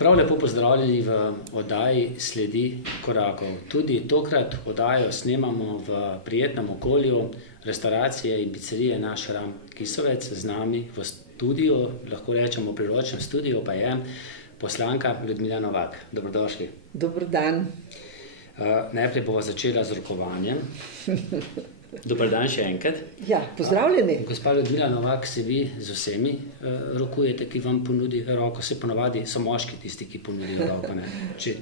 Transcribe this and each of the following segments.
Prav lepo pozdravljeni v oddaji Sledi korakov. Tudi tokrat oddajo snemamo v prijetnem okolju restauracije in pizzerije Naš Hram Kisovec. Z nami v studiu, lahko rečemo priročnem studiu, pa je poslanka Ljudmila Novak. Dobrodošli. Dober dan. Najprej bova začela z rokovanjem. Dober dan še enkrat. Ja, pozdravljeni. Gospa Ljudmila Novak, se vi z vsemi rokujete, ki vam ponudi roko? Se ponovadi so moški tisti, ki ponudijo roko, ne? Če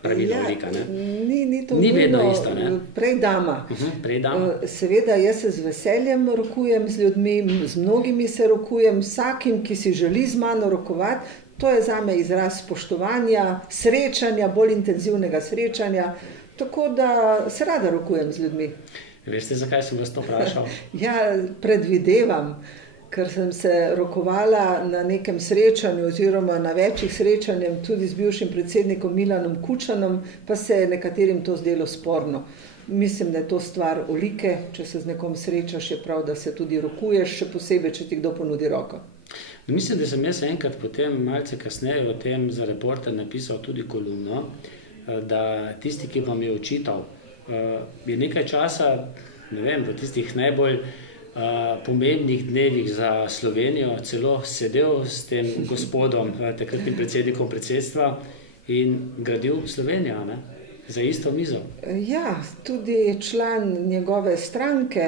pravilno velika, ne? Ni vedno isto, ne? Prej dama. Prej dama. Seveda, jaz se z veseljem rokujem z ljudmi, z mnogimi se rokujem, vsakim, ki si želi z mano rokovati. To je zame izraz spoštovanja, srečanja, bolj intenzivnega srečanja, tako da se rada rokujem z ljudmi. Veste, zakaj sem vas to vprašal? Ja, predvidevam, ker sem se rokovala na nekem srečanju oziroma na večjih srečanjem tudi z bivšim predsednikom Milanom Kučanom, pa se je nekaterim to zdelo sporno. Mislim, da je to stvar olike, če se z nekom srečaš, je prav, da se tudi rokuješ, še posebej, če ti kdo ponudi roko. Mislim, da sem jaz enkrat potem malce kasneje o tem za Reporter napisal tudi kolumno, da tisti, ki vam je očital, je nekaj časa, ne vem, v tistih najbolj pomembnih dnevih za Slovenijo celo sedel s tem gospodom, takratnim predsednikom predsedstva in gradil Slovenijo, ne? Za isto mizo. Ja, tudi član njegove stranke,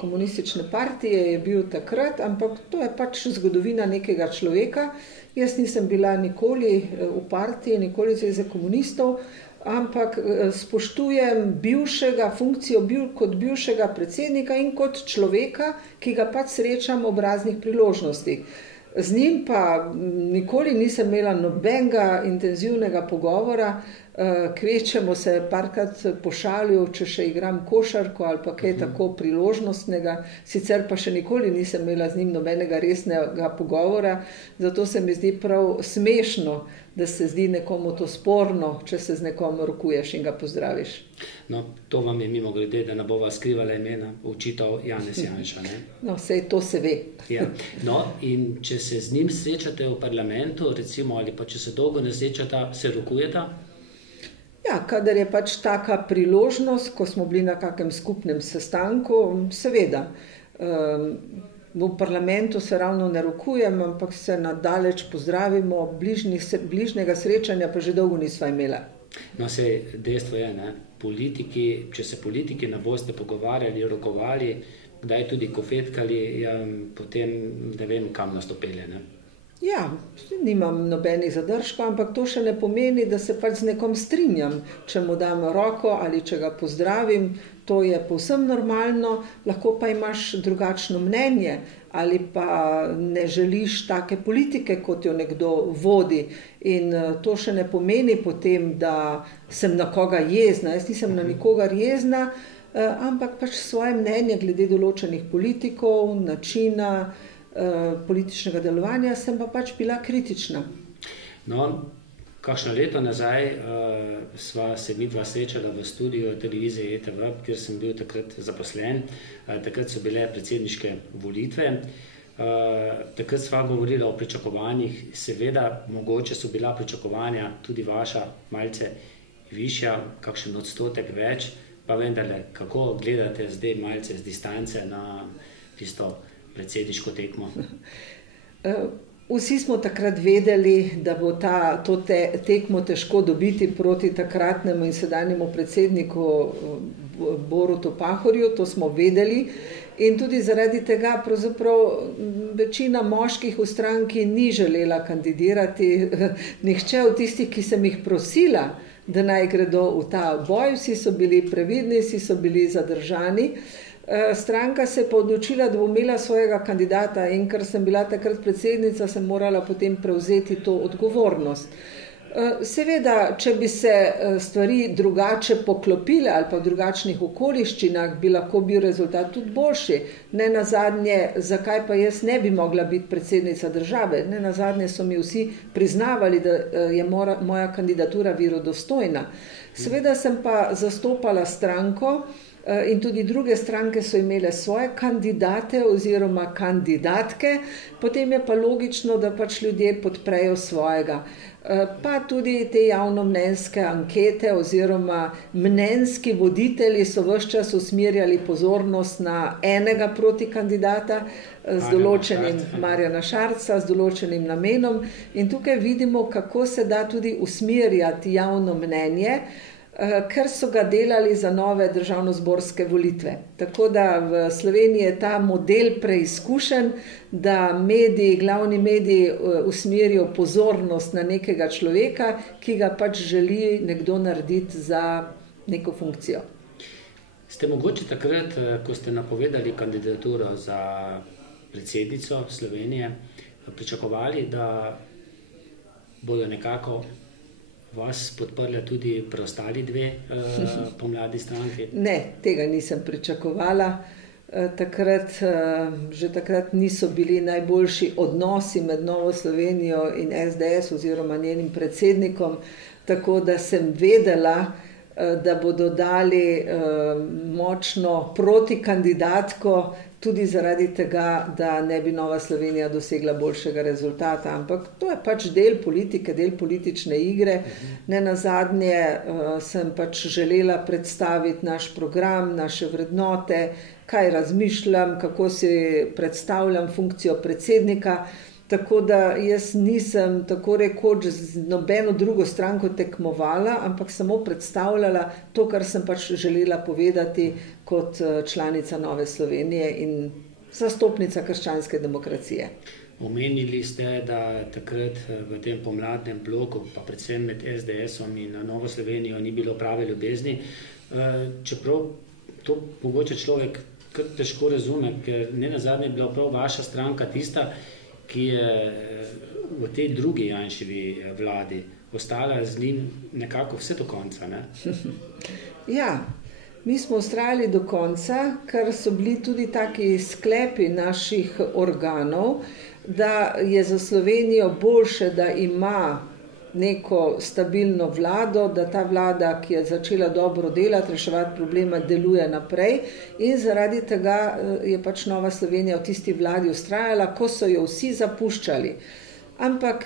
komunistične partije je bil takrat, ampak to je pač zgodovina nekega človeka. Jaz nisem bila nikoli v partiji, nikoli v zvezi komunistov, ampak spoštujem bivšega funkcijo kot bivšega predsednika in kot človeka, ki ga pač srečam ob raznih priložnostih. Z njim pa nikoli nisem imela nobenega intenzivnega pogovora, kvečemo se parkrat pošalil, če še igram košarko ali pa kaj tako priložnostnega, sicer pa še nikoli nisem imela z njim nobenega resnega pogovora, zato se mi zdi prav smešno, da se zdi nekomu to sporno, če se z nekom rokuješ in ga pozdraviš. No, to vam je mimogrede, da ne bova skrivala imena, očital Janez Janša, ne? No, sej to se ve. Ja. No, in če se z njim srečate v parlamentu, recimo, ali pa če se dolgo ne srečata, se rokujeta? Ja, kadar je pač taka priložnost, ko smo bili na kakem skupnem sestanku, seveda. V parlamentu se ravno ne rokujem, ampak se nadaleč pozdravimo, bližnjega srečanja pa že dolgo nisva imela. No, sej dejstvo je, ne, politiki, če se politiki ne boste pogovarjali, rokovali, kdaj tudi kofetkali, potem ne vem, kam nas to pelje, ne? Ja, nimam nobenih zadržkov, ampak to še ne pomeni, da se pač z nekom strinjam. Če mu dam roko ali če ga pozdravim, to je povsem normalno, lahko pa imaš drugačno mnenje ali pa ne želiš take politike, kot jo nekdo vodi. In to še ne pomeni potem, da sem na koga jezna. Jaz nisem na nikogar jezna, ampak pač svoje mnenje glede določenih politikov, načina političnega delovanja, sem pa pač bila kritična. No, kakšno leto nazaj sva se midva srečala v studiu televizije ETV, kjer sem bil takrat zaposlen. Takrat so bile predsedniške volitve. Takrat sva govorila o pričakovanjih. Seveda, mogoče so bila pričakovanja tudi vaša malce višja, kakšen odstotek več, pa vendarle, kako gledate zdaj malce z distance na tisto predsedniško tekmo? Vsi smo takrat vedeli, da bo to tekmo težko dobiti proti takratnemu in sedanjemu predsedniku Borutu Pahorju, to smo vedeli. In tudi zaradi tega pravzaprav večina moških v stranki ni želela kandidirati. Nihče od tistih, ki sem jih prosila, da naj gredo v ta boj, vsi so bili previdni, vsi so bili zadržani. Stranka se je pa odločila, da bo imela svojega kandidata in ker sem bila takrat predsednica, sem morala potem prevzeti to odgovornost. Seveda, če bi se stvari drugače poklopile ali pa v drugačnih okoliščinah, bi lahko bil rezultat tudi boljši. Ne nazadnje, zakaj pa jaz ne bi mogla biti predsednica države? Ne nazadnje so mi vsi priznavali, da je moja kandidatura verodostojna. Seveda sem pa zastopala stranko, in tudi druge stranke so imele svoje kandidate oziroma kandidatke, potem je pa logično, da pač ljudje podprejo svojega. pa tudi te javnomnenjske ankete oziroma mnenjski voditelji so ves čas usmerjali pozornost na enega protikandidata z določenim Marjana Šarca, z določenim namenom in tukaj vidimo, kako se da tudi usmerjati javno mnenje, ker so ga delali za nove državnozborske volitve. Tako da v Sloveniji je ta model preizkušen, da mediji, glavni mediji usmerijo pozornost na nekega človeka, ki ga pač želi nekdo narediti za neko funkcijo. Ste mogoče takrat, ko ste napovedali kandidaturo za predsednico Slovenije, pričakovali, da bodo nekako vas podprli tudi preostali dve pomladi stranki? Ne, tega nisem pričakovala. Že takrat niso bili najboljši odnosi med Novo Slovenijo in SDS oziroma njenim predsednikom, tako da sem vedela, da bodo dali močno protikandidatko tudi zaradi tega, da ne bi Nova Slovenija dosegla boljšega rezultata. Ampak to je pač del politike, del politične igre. Nenazadnje sem pač želela predstaviti naš program, naše vrednote, kaj razmišljam, kako si predstavljam funkcijo predsednika. Tako da jaz nisem tako rekoč z nobeno drugo stranko tekmovala, ampak samo predstavljala to, kar sem pač želela povedati kot članica Nove Slovenije in zastopnica krščanske demokracije. Omenili ste, da takrat v tem pomladnem bloku, pa predvsem med SDS-om in Novo Slovenijo, ni bilo prave ljubezni. Čeprav to mogoče človek kar težko razume, ker nenazadnje je bila prav vaša stranka tista, ki je v tej drugi Janševi vladi ostala z njim nekako vse do konca, ne? Ja, mi smo vztrajali do konca, ker so bili tudi taki sklepi naših organov, da je za Slovenijo boljše, da ima neko stabilno vlado, da ta vlada, ki je začela dobro delati, reševati problema, deluje naprej in zaradi tega je pač Nova Slovenija v tisti vladi vztrajala, ko so jo vsi zapuščali. Ampak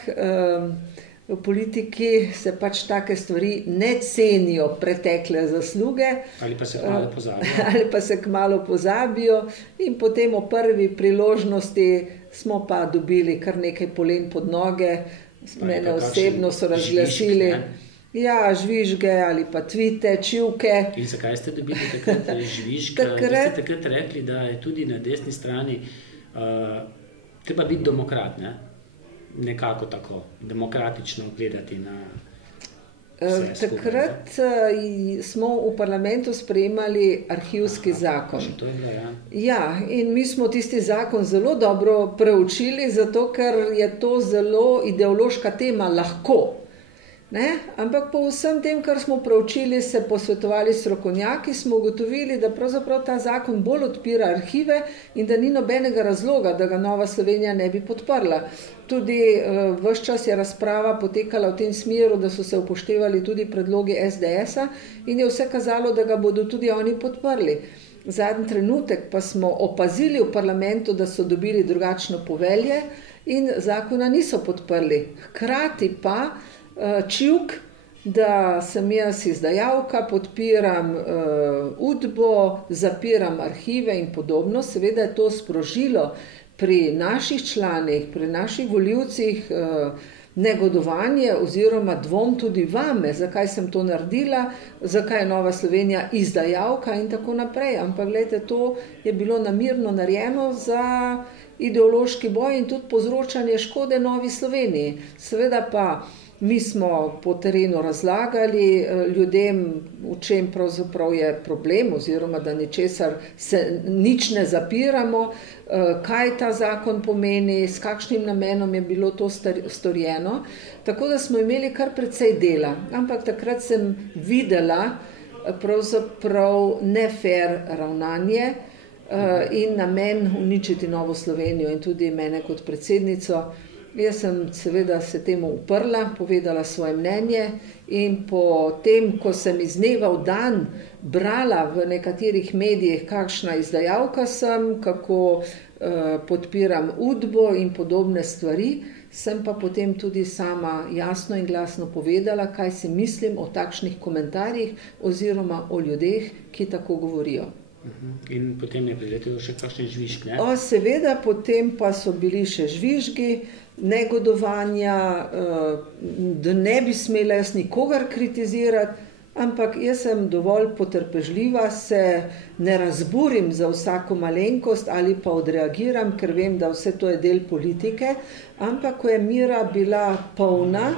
v politiki se pač take stvari ne cenijo pretekle zasluge. Ali pa se kmalu pozabijo. Ali pa se kmalu pozabijo in potem o prvi priložnosti smo pa dobili kar nekaj polen pod noge. Mene osebno so razglasili žvižge ali pa tvite, čivke. In zakaj ste dobili takrat žvižge? Ste takrat rekli, da je tudi na desni strani treba biti demokrat, ne? Nekako tako, demokratično gledati na vse skupaj. Takrat smo v parlamentu sprejemali arhivski zakon. To je bilo, Ja, in mi smo tisti zakon zelo dobro preučili, zato ker je to zelo ideološka tema lahko. Ne? Ampak po vsem tem, kar smo preučili, se posvetovali strokovnjaki, smo ugotovili, da pravzaprav ta zakon bolj odpira arhive in da ni nobenega razloga, da ga Nova Slovenija ne bi podprla. Tudi ves čas je razprava potekala v tem smeru, da so se upoštevali tudi predlogi SDS-a in je vse kazalo, da ga bodo tudi oni podprli. Zadnji trenutek pa smo opazili v parlamentu, da so dobili drugačno povelje in zakona niso podprli. Hkrati pa čivk, da sem jaz izdajalka, podpiram UDBO, zapiram arhive in podobno. Seveda je to sprožilo pri naših članih, pri naših volivcih negodovanje oziroma dvom tudi vame, zakaj sem to naredila, zakaj je Nova Slovenija izdajalka in tako naprej. Ampak gledajte, to je bilo namerno narejeno za ideološki boj in tudi povzročanje škode Novi Sloveniji. Seveda pa mi smo po terenu razlagali ljudem, v čem pravzaprav je problem, oziroma da ničesar se nič ne zapiramo, kaj ta zakon pomeni, s kakšnim namenom je bilo to storjeno. Tako da smo imeli kar precej dela. Ampak takrat sem videla pravzaprav nefair ravnanje in namen uničiti Novo Slovenijo in tudi mene kot predsednico. Jaz sem seveda se temu uprla, povedala svoje mnenje in po tem, ko sem iz dneva v dan brala v nekaterih medijih, kakšna izdajalka sem, kako podpiram UDBO in podobne stvari, sem pa potem tudi sama jasno in glasno povedala, kaj si mislim o takšnih komentarjih oziroma o ljudeh, ki tako govorijo. In potem je priletel še kakšen žvižg, ne? Seveda, potem pa so bili še žvižgi, negodovanja, da ne bi smela jaz nikogar kritizirati, ampak jaz sem dovolj potrpežljiva, se ne razburim za vsako malenkost ali pa odreagiram, ker vem, da vse to je del politike, ampak ko je mera bila polna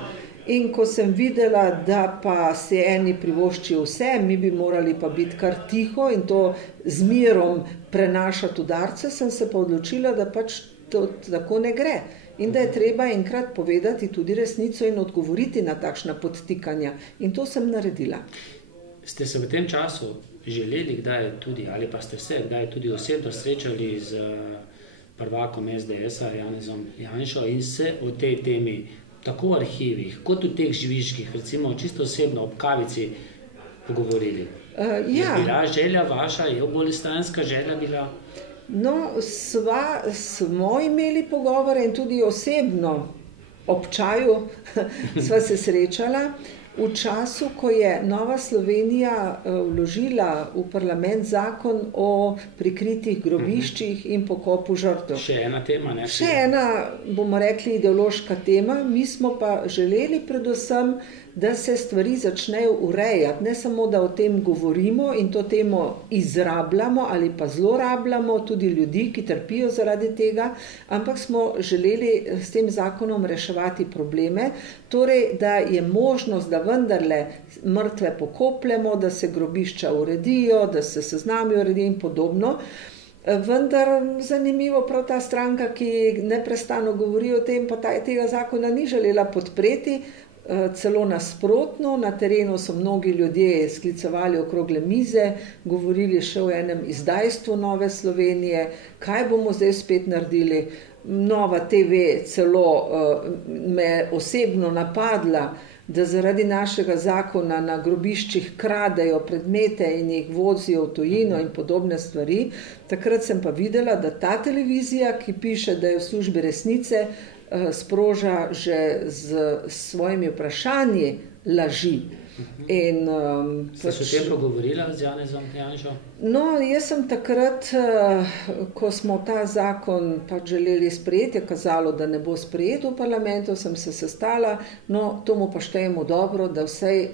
in ko sem videla, da pa se eni privoščijo vse, mi bi morali pa biti kar tiho in to z mirom prenašati udarce, sem se pa odločila, da pač to tako ne gre. In da je treba enkrat povedati tudi resnico in odgovoriti na takšna podtikanja. In to sem naredila. Ste se v tem času želeli kdaj tudi, ali pa ste se kdaj tudi osebno srečali z prvakom SDS-a Janezom Janšo in se o tej temi tako v arhivih, kot v teh žvižgih, recimo čisto osebno ob kavici pogovorili? Je bila želja vaša, je bolj stranska želja bila? No, smo imeli pogovore in tudi osebno ob čaju sva se srečala v času, ko je Nova Slovenija vložila v parlament zakon o prikritih grobiščih in pokopu žrtev. Še ena tema, ne? Še ena, bomo rekli, ideološka tema. Mi smo pa želeli predvsem, da se stvari začnejo urejati, ne samo, da o tem govorimo in to temo izrabljamo ali pa zlorabljamo tudi ljudi, ki trpijo zaradi tega, ampak smo želeli s tem zakonom reševati probleme, torej, da je možnost, da vendarle mrtve pokopljemo, da se grobišča uredijo, da se seznami uredijo in podobno. Vendar zanimivo, prav ta stranka, ki neprestano govori o tem, pa tega zakona ni želela podpreti, celo nasprotno. Na terenu so mnogi ljudje sklicevali okrogle mize, govorili še o enem izdajstvu Nove Slovenije, kaj bomo zdaj spet naredili. Nova TV celo me osebno napadla, da zaradi našega zakona na grobiščih kradejo predmete in jih vozijo v tujino in podobne stvari. Takrat sem pa videla, da ta televizija, ki piše, da je v službi resnice, sproža že z svojimi vprašanji laži. Ste se o tem pogovorila z Janezom Janšo? No, jaz sem takrat, ko smo ta zakon pač želeli sprejeti, je kazalo, da ne bo sprejet v parlamentu, sem se sestala, no, tomu pa štejemo dobro, da vsej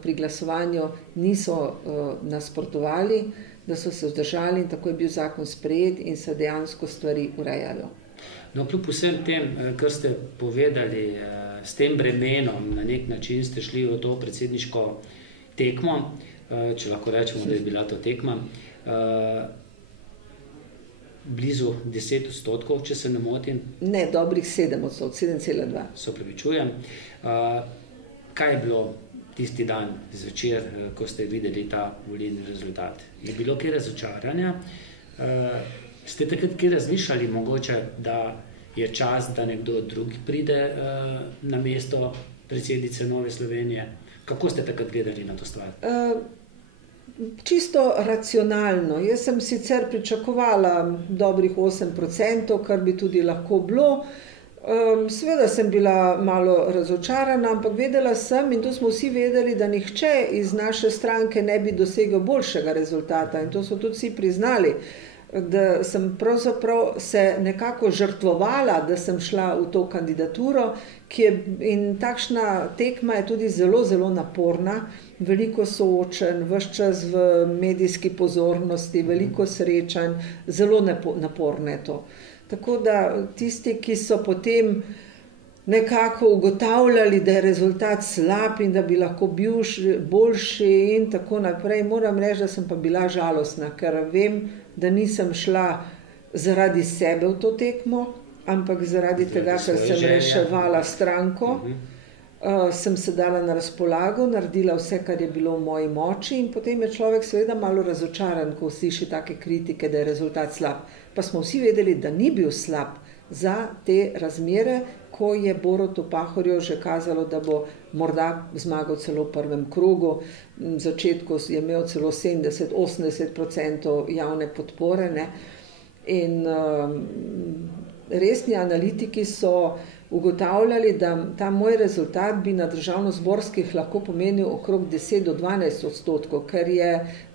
pri glasovanju niso nasprotovali, da so se vzdržali in tako je bil zakon sprejet in se dejansko stvari urejajo. No, kljub vsem tem, kar ste povedali, s tem bremenom, na nek način ste šli v to predsedniško tekmo, če lahko rečemo, da je bila to tekma, blizu 10%, če se ne motim. Ne, dobrih 7%, 7,2. Se opravičujem. Kaj je bilo tisti dan zvečer, ko ste videli ta volilni rezultat? Je bilo kaj razočaranja? Ste takrat kaj razmišljali mogoče, da je čas, da nekdo drugi pride na mesto predsednice Nove Slovenije? Kako ste takrat gledali na to stvar? Čisto racionalno. Jaz sem sicer pričakovala dobrih 8%, kar bi tudi lahko bilo. Seveda sem bila malo razočarana, ampak vedela sem, in to smo vsi vedeli, da nihče iz naše stranke ne bi dosegel boljšega rezultata. In to so tudi vsi priznali, da sem pravzaprav se nekako žrtvovala, da sem šla v to kandidaturo, in takšna tekma je tudi zelo, zelo naporna, veliko soočenj, ves čas v medijski pozornosti, veliko srečanj, zelo naporno je to. Tako da tisti, ki so potem nekako ugotavljali, da je rezultat slab in da bi lahko bil boljši in tako naprej, moram reči, da sem pa bila žalostna, ker vem, da nisem šla zaradi sebe v to tekmo, ampak zaradi tega, ker sem reševala stranko, sem se dala na razpolago, naredila vse, kar je bilo v moji moči in potem je človek seveda malo razočaran, ko sliši take kritike, da je rezultat slab. Pa smo vsi vedeli, da ni bil slab za te razmere, ko je Borutu Pahorju že kazalo, da bo morda zmagal celo v prvem krogu. V začetku je imel celo 70-80% javne podpore, ne? In resni analitiki so ugotavljali, da ta moj rezultat bi na državnozborskih lahko pomenil okrog 10 do 12%, ker je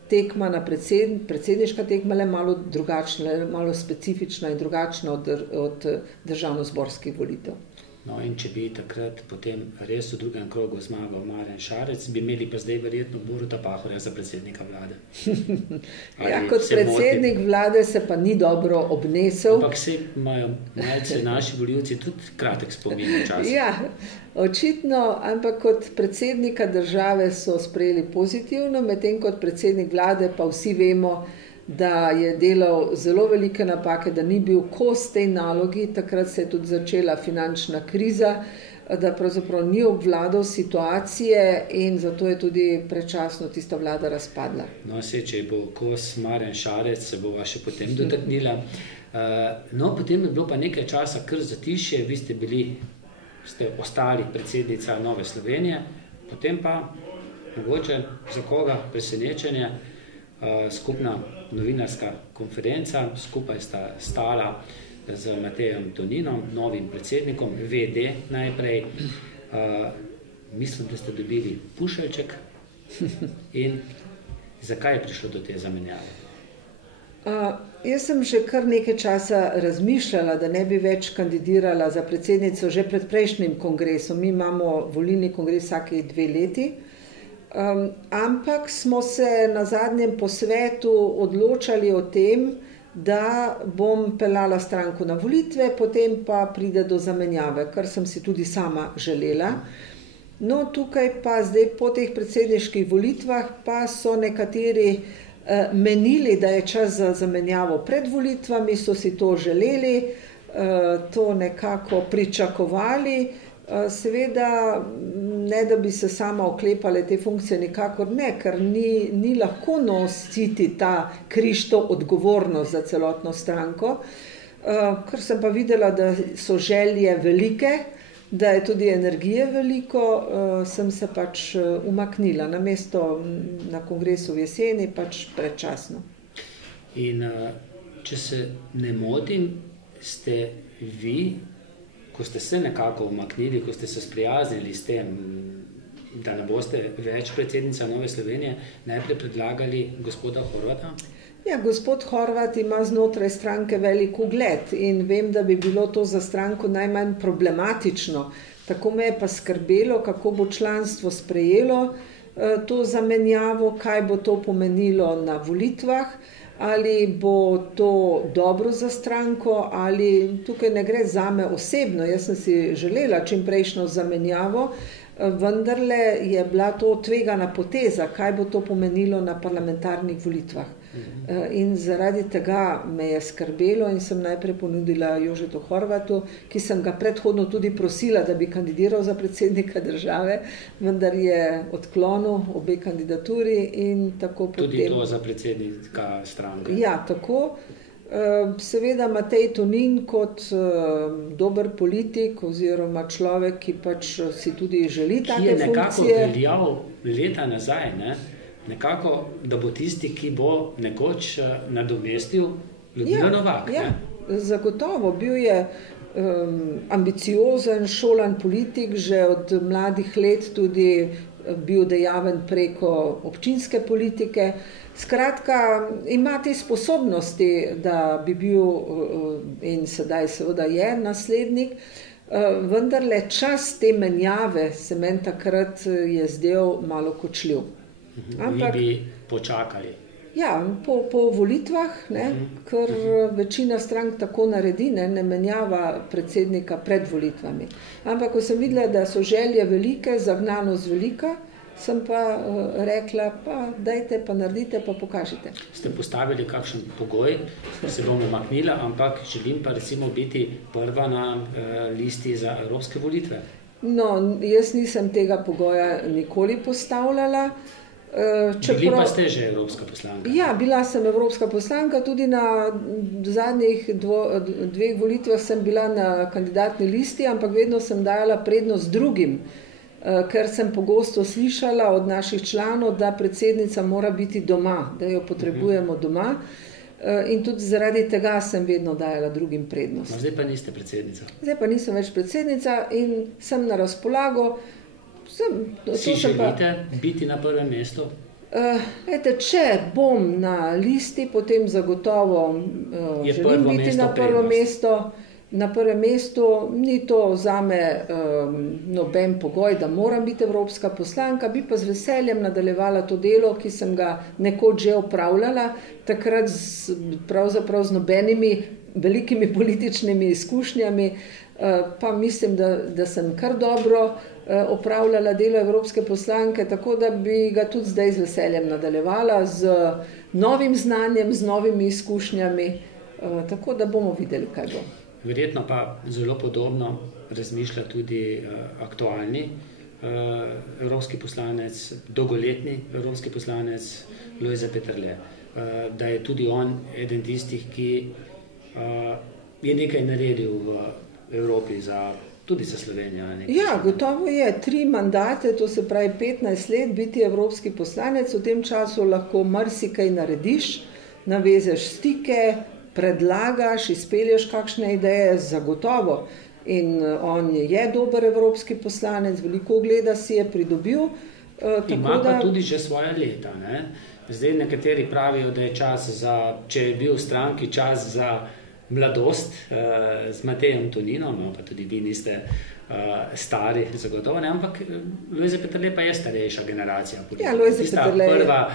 tekma na predsedniška tekma le malo drugačna, malo specifična in drugačna od državnozborskih volitev. No, in če bi takrat potem res v drugem krogu zmagal Marjan Šarec, bi imeli pa zdaj verjetno Boruta Pahorja za predsednika vlade. Ja, kot predsednik vlade se pa ni dobro obnesel. Ampak se imajo malce naši volivci tudi kratek spomin včasih. Ja, očitno, ampak kot predsednika države so sprejeli pozitivno, medtem kot predsednik vlade pa vsi vemo, da je delal zelo velike napake, da ni bil kos tej nalogi, takrat se je tudi začela finančna kriza, da pravzaprav ni obvladal situacije in zato je tudi predčasno tista vlada razpadla. No, če bo kos Marjan Šarec, se bova še potem dotaknila. No, potem je bilo pa nekaj časa kar zatišje, vi ste ostali predsednica Nove Slovenije, potem pa mogoče za koga presenečenje, skupna novinarska konferenca, skupaj sta stala z Matejem Toninom, novim predsednikom, VD najprej. Mislim, da ste dobili pušeljček in zakaj je prišlo do te zamenjave? Jaz sem že kar nekaj časa razmišljala, da ne bi več kandidirala za predsednico že pred prejšnjim kongresom. Mi imamo volilni kongres vsake 2 leti. Ampak smo se na zadnjem posvetu odločali o tem, da bom peljala stranko na volitve, potem pa pride do zamenjave, kar sem si tudi sama želela. No, tukaj pa zdaj po teh predsedniških volitvah pa so nekateri menili, da je čas za zamenjavo pred volitvami, so si to želeli, to nekako pričakovali. Seveda, ne da bi se sama oklepale te funkcije, nikakor ne, ker ni lahko nositi ta križ, to odgovornost za celotno stranko. Ker sem pa videla, da so želje velike, da je tudi energije veliko, sem se pač umaknila namesto na kongresu v jeseni, pač predčasno. In če se ne motim, ste vi, ko ste se nekako umaknili, ko ste se sprijaznili s tem, da ne boste več predsednica Nove Slovenije, najprej predlagali gospoda Horvata? Ja, gospod Horvat ima znotraj stranke velik ugled in vem, da bi bilo to za stranko najmanj problematično. Tako me je pa skrbelo, kako bo članstvo sprejelo to zamenjavo, kaj bo to pomenilo na volitvah, ali bo to dobro za stranko, ali tukaj ne gre zame osebno. Jaz sem si želela čimprejšnjo zamenjavo, vendarle je bila to tvegana poteza, kaj bo to pomenilo na parlamentarnih volitvah. In zaradi tega me je skrbelo in sem najprej ponudila Jožetu Horvatu, ki sem ga predhodno tudi prosila, da bi kandidiral za predsednika države, vendar je odklonil obe kandidaturi in tako potem... Tudi to za predsednika stranke? Ja, tako. Seveda Matej Tonin kot dober politik oziroma človek, ki pač si tudi želi take funkcije. Ki je nekako veljal leta nazaj, nekako, da bo tisti, ki bo nekoč nadomestil Ljudmilo Novak. Ja, zagotovo. Bil je ambiciozen, šolan politik, že od mladih let tudi bil dejaven preko občinske politike. Skratka, ima te sposobnosti, da bi bil in sedaj seveda je naslednik, vendarle čas te menjave se meni takrat je zdel malo kočljiv. Ampak, vi bi počakali? Ja, po volitvah, ker večina strank tako naredi, ne menjava predsednika pred volitvami. Ampak, ko sem videla, da so želje velike, zagnanost velika, sem pa rekla, pa dajte, pa naredite, pa pokažite. Ste postavili kakšen pogoj, se bom umaknila, ampak želim pa recimo biti prva na listi za evropske volitve? No, jaz nisem tega pogoja nikoli postavljala. Bili pa ste že evropska poslanka? Ja, bila sem evropska poslanka, tudi na zadnjih 2 volitvah sem bila na kandidatni listi, ampak vedno sem dajala prednost drugim, ker sem pogosto slišala od naših članov, da predsednica mora biti doma, da jo potrebujemo doma. in tudi zaradi tega sem vedno dajala drugim prednost. No, zdaj pa niste predsednica. Zdaj pa nisem več predsednica in sem na razpolago. Si želite biti na prvem mestu? Če bom na listi, potem zagotovo želim biti na prvo mesto. Na prvem mestu ni to zame noben pogoj, da moram biti evropska poslanka, bi pa z veseljem nadaljevala to delo, ki sem ga nekoč že opravljala, takrat pravzaprav z nobenimi velikimi političnimi izkušnjami, pa mislim, da sem kar dobro opravljala delo evropske poslanke, tako da bi ga tudi zdaj z veseljem nadaljevala z novim znanjem, z novimi izkušnjami, tako da bomo videli, kaj bo. Verjetno pa zelo podobno razmišlja tudi aktualni evropski poslanec, dolgoletni evropski poslanec Lojze Peterle, da je tudi on eden tistih, ki je nekaj naredil v Evropi tudi za Slovenijo. Ja, gotovo je. 3 mandate, to se pravi 15 let, biti evropski poslanec, v tem času lahko marsikaj narediš, navezeš stike, predlagaš, izpelješ kakšne ideje, zagotovo. In on je dober evropski poslanec, veliko ugleda si je pridobil. Ima pa tudi že svoje leta. Zdaj nekateri pravijo, da je čas za, če je bil v stranki, čas za mladost z Matejem Toninom, pa tudi vi niste stari, zagotovo ne, ampak Lojze Peterle pa je starejša generacija. Ja, Lojze Peterle je prva,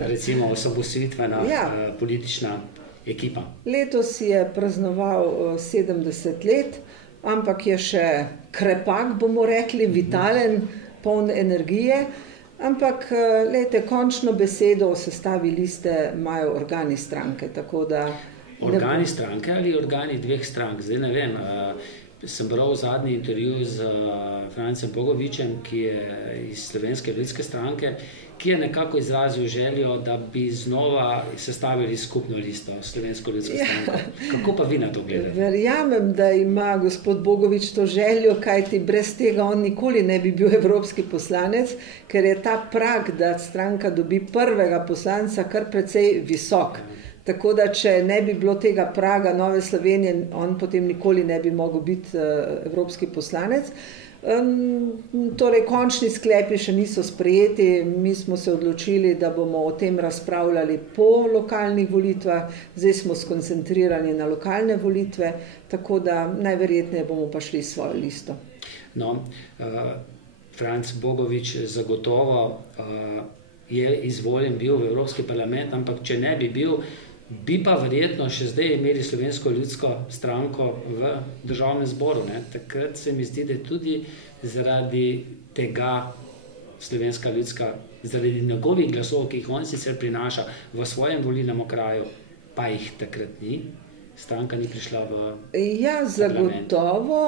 recimo, osamosvojitvena politična ekipa. Letos je praznoval 70 let, ampak je še krepak, bomo rekli, vitalen, poln energije. Ampak, glejte, končno besedo o sestavi liste imajo organi stranke, tako da... Organi stranke ali organi dveh strank? Zdaj ne vem. Sem bral zadnji intervju z Francem Bogovičem, ki je iz Slovenske ljudske stranke, ki je nekako izrazil željo, da bi znova sestavili skupno listo Slovensko ljudsko stranko. Kako pa vi na to gledate? Verjamem, da ima gospod Bogovič to željo, kajti brez tega on nikoli ne bi bil evropski poslanec, ker je ta prag, da stranka dobi prvega poslanca, kar precej visok. Tako da, če ne bi bilo tega praga Nove Slovenije, on potem nikoli ne bi mogel biti evropski poslanec. Torej, končni sklepi še niso sprejeti. Mi smo se odločili, da bomo o tem razpravljali po lokalnih volitvah. Zdaj smo skoncentrirani na lokalne volitve, tako da najverjetneje bomo pa šli svojo listo. No, Franc Bogovič zagotovo je izvoljen bil v Evropski parlament, ampak če ne bi bil, bi pa verjetno še zdaj imeli Slovensko ljudsko stranko v državnem zboru. Takrat se mi zdi, da tudi zaradi tega Slovenska ljudska, zaradi njegovih glasov, ki jih on sicer prinaša v svojem volilnem okraju, pa jih takrat ni, stranka ni prišla v parlament. Ja, zagotovo.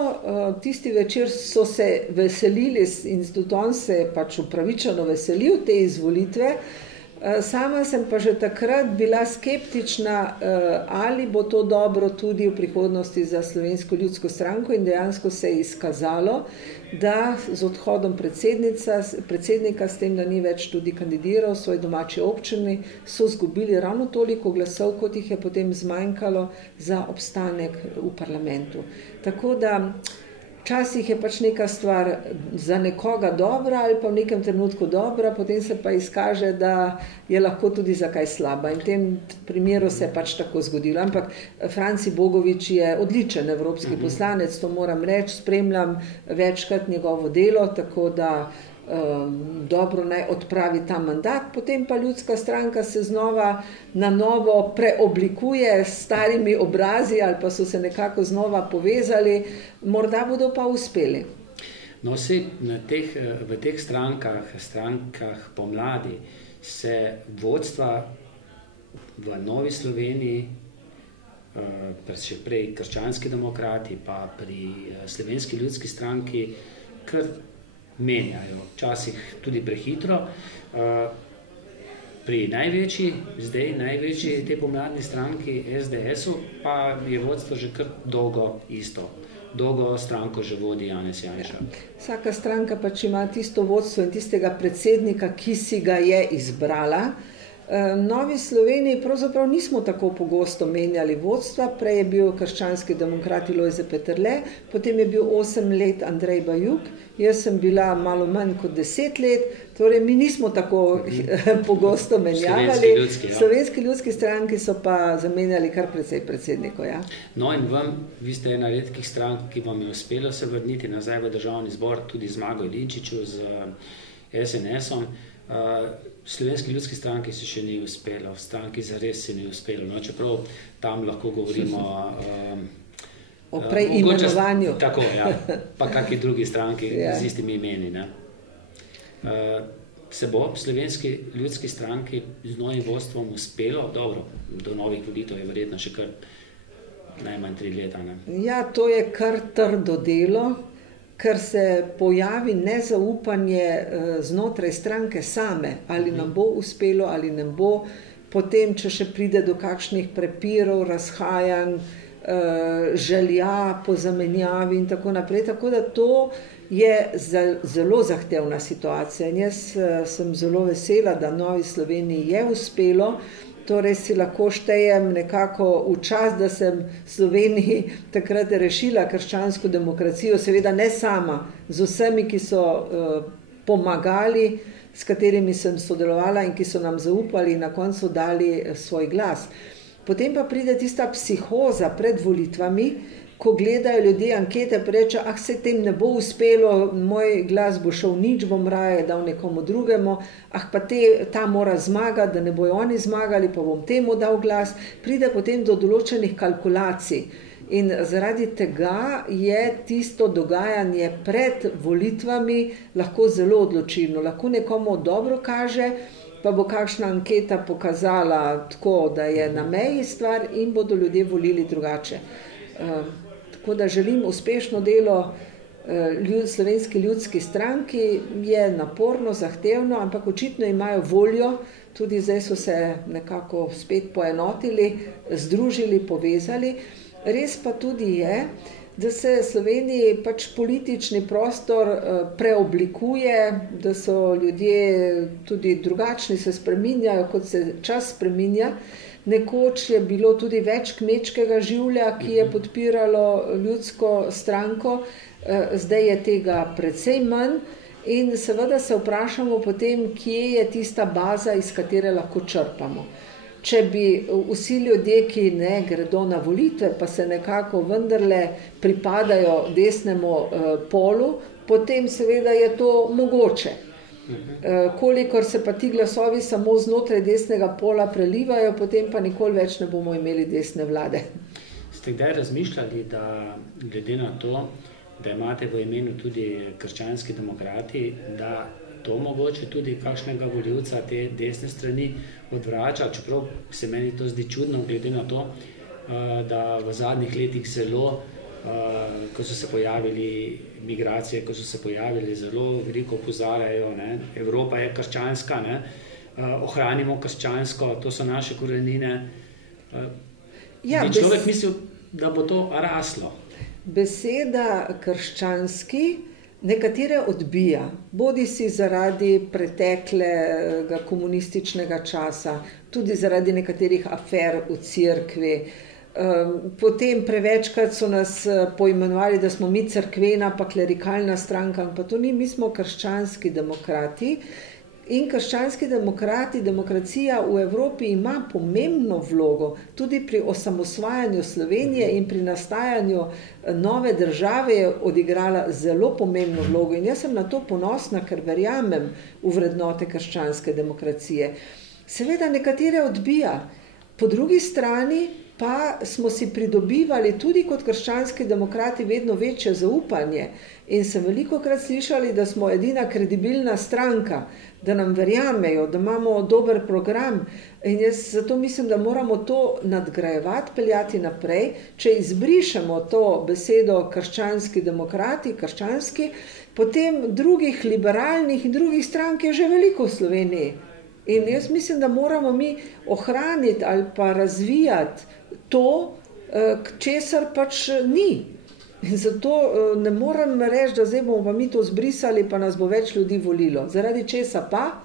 Tisti večer so se veselili in tudi on se je pač upravičeno veselil te izvolitve. Sama sem pa že takrat bila skeptična, ali bo to dobro tudi v prihodnosti za Slovensko ljudsko stranko, in dejansko se je izkazalo, da z odhodom predsednika, s tem, da ni več tudi kandidiral v svoji domači občini, so izgubili ravno toliko glasov, kot jih je potem zmanjkalo za obstanek v parlamentu. Tako da včasih je pač neka stvar za nekoga dobra ali pa v nekem trenutku dobra, potem se pa izkaže, da je lahko tudi za kaj slaba. In v tem primeru se je pač tako zgodilo. Ampak Franci Bogovič je odličen evropski poslanec, to moram reči, spremljam večkrat njegovo delo, tako da dobro naj odpravi ta mandat, potem pa ljudska stranka se znova na novo preoblikuje s starimi obrazi ali pa so se nekako znova povezali, morda bodo pa uspeli. No, v teh strankah pomladi se vodstva v Novi Sloveniji, še prej krščanski demokrati, pa pri Slovenski ljudski stranki kar menjajo, včasih tudi prehitro. Pri zdaj največji te pomladni stranki SDS-u pa je vodstvo že kar dolgo isto. Dolgo stranko že vodi Janez Janša. Vsaka stranka pač ima tisto vodstvo in tistega predsednika, ki si ga je izbrala. Novi Sloveniji pravzaprav nismo tako pogosto menjali vodstva, prej je bil krščanski demokrat Lojze Peterle, potem je bil 8 let Andrej Bajuk, jaz sem bila malo manj kot 10 let, torej mi nismo tako pogosto menjavali. Slovenski ljudski stranki so pa zamenjali kar precej predsednikov. Ja. No in vi ste ena redkih strank, ki vam je uspelo se vrniti nazaj v državni zbor, tudi Zmago Jelinčiču z SNS-om. Slovenski ljudski stranki se še ni uspelo, v stranki zares se ni uspelo, no, čeprav tam lahko govorimo o preimenovanju. Tako, ja, pa kakšni drugi stranki z istimi imeni. Ne. Se bo Slovenski ljudski stranki z novim vodstvom uspelo? Dobro, do novih volitev je verjetno še kar najmanj 3 leta. Ne. Ja, to je kar trdo delo, ker se pojavi nezaupanje znotraj stranke same, ali nam bo uspelo, ali ne bo, potem, če še pride do kakšnih prepirov, razhajanj, želja po zamenjavi in tako naprej. Tako da to je zelo zahtevna situacija in jaz sem zelo vesela, da Novi Sloveniji je uspelo. Torej si lahko štejem nekako v čas, da sem Sloveniji takrat rešila krščansko demokracijo, seveda ne sama, z vsemi, ki so pomagali, s katerimi sem sodelovala in ki so nam zaupali in na koncu dali svoj glas. Potem pa pride tista psihoza pred volitvami, ko gledajo ljudje ankete, pa reče, se tem ne bo uspelo, moj glas bo šel nič, bom raje dal nekomu drugemu, pa ta mora zmagati, da ne bojo oni zmagali, pa bom temu dal glas. Pride potem do določenih kalkulacij in zaradi tega je tisto dogajanje pred volitvami lahko zelo odločilno. Lahko nekomu dobro kaže, pa bo kakšna anketa pokazala tako, da je na meji stvar in bodo ljudje volili drugače. Tako da želim uspešno delo Slovenski ljudski stranki, je naporno, zahtevno, ampak očitno imajo voljo, tudi zdaj so se nekako spet poenotili, združili, povezali. Res pa tudi je, da se Sloveniji pač politični prostor preoblikuje, da so ljudje tudi drugačni, se spreminjajo, kot se čas spreminja. Nekoč je bilo tudi več kmečkega življa, ki je podpiralo ljudsko stranko, zdaj je tega precej manj in seveda se vprašamo potem, kje je tista baza, iz katere lahko črpamo. Če bi vsi ljudje, ki ne gredo na volitve, pa se nekako vendarle pripadajo desnemu polu, potem seveda je to mogoče. Kolikor se pa ti glasovi samo znotraj desnega pola prelivajo, potem pa nikoli več ne bomo imeli desne vlade. Ste kdaj razmišljali, da glede na to, da imate v imenu tudi krščanski demokrati, da to mogoče tudi kakšnega volivca te desne strani odvrača, čeprav se meni to zdi čudno, glede na to, da v zadnjih letih zelo, ko so se pojavili migracije, ko so se pojavili, zelo veliko opozarjajo, ne? Evropa je krščanska, ne? Ohranimo krščansko, to so naše korenine. Človek mislil, da bo to raslo. Beseda krščanski nekatere odbija, bodi si zaradi preteklega komunističnega časa, tudi zaradi nekaterih afer v cerkvi. Potem prevečkrat so nas poimenovali, da smo mi cerkvena pa klerikalna stranka, pa to ni, mi smo krščanski demokrati in krščanski demokrati, demokracija v Evropi ima pomembno vlogo, tudi pri osamosvajanju Slovenije in pri nastajanju nove države je odigrala zelo pomembno vlogo in jaz sem na to ponosna, ker verjamem v vrednote krščanske demokracije. Seveda nekatere odbija, po drugi strani pa smo si pridobivali tudi kot krščanski demokrati vedno večje zaupanje in sem velikokrat slišali, da smo edina kredibilna stranka, da nam verjamejo, da imamo dober program in jaz zato mislim, da moramo to nadgrajevati, peljati naprej. Če izbrišemo to besedo krščanski demokrati, krščanski, potem drugih liberalnih in drugih strank je že veliko v Sloveniji. In jaz mislim, da moramo mi ohraniti ali pa razvijati to, česar pač ni. In zato ne morem reči, da zdaj bomo pa mi to zbrisali, pa nas bo več ljudi volilo. Zaradi česa pa?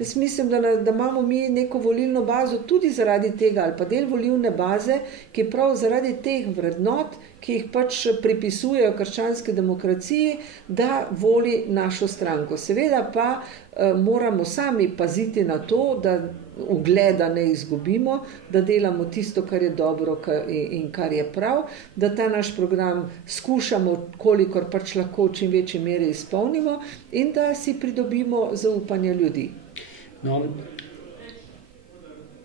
Jaz mislim, da imamo mi neko volilno bazo tudi zaradi tega, ali pa del volilne baze, ki prav zaradi teh vrednot, ki jih pač pripisujejo krščanski demokraciji, da voli našo stranko. Seveda pa moramo sami paziti na to, da ugleda ne izgubimo, da delamo tisto, kar je dobro in kar je prav, da ta naš program skušamo, kolikor pač lahko v čim večji meri izpolnimo in da si pridobimo zaupanje ljudi. No,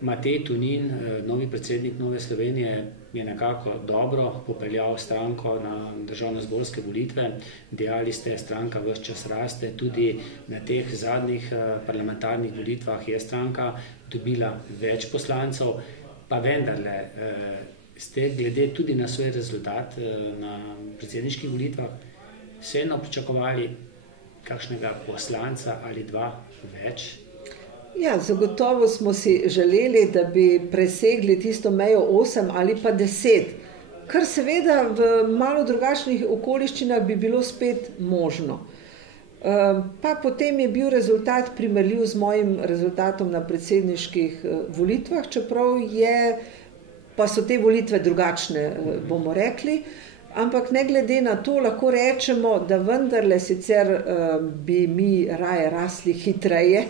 Matej Tonin, novi predsednik Nove Slovenije, je nekako dobro popeljal stranko na državnozborske volitve. Dejali ste, stranka ves čas raste, tudi na teh zadnjih parlamentarnih volitvah je stranka dobila več poslancev, pa vendarle ste glede tudi na svoj rezultat na predsedniških volitvah vseeno pričakovali kakšnega poslanca ali dva več? Ja, zagotovo smo si želeli, da bi presegli tisto mejo 8 ali pa 10, kar seveda v malo drugačnih okoliščinah bi bilo spet možno. Pa potem je bil rezultat primerljiv z mojim rezultatom na predsedniških volitvah, čeprav pa so te volitve drugačne, bomo rekli. Ampak ne glede na to lahko rečemo, da vendarle sicer bi mi raje rasli hitreje,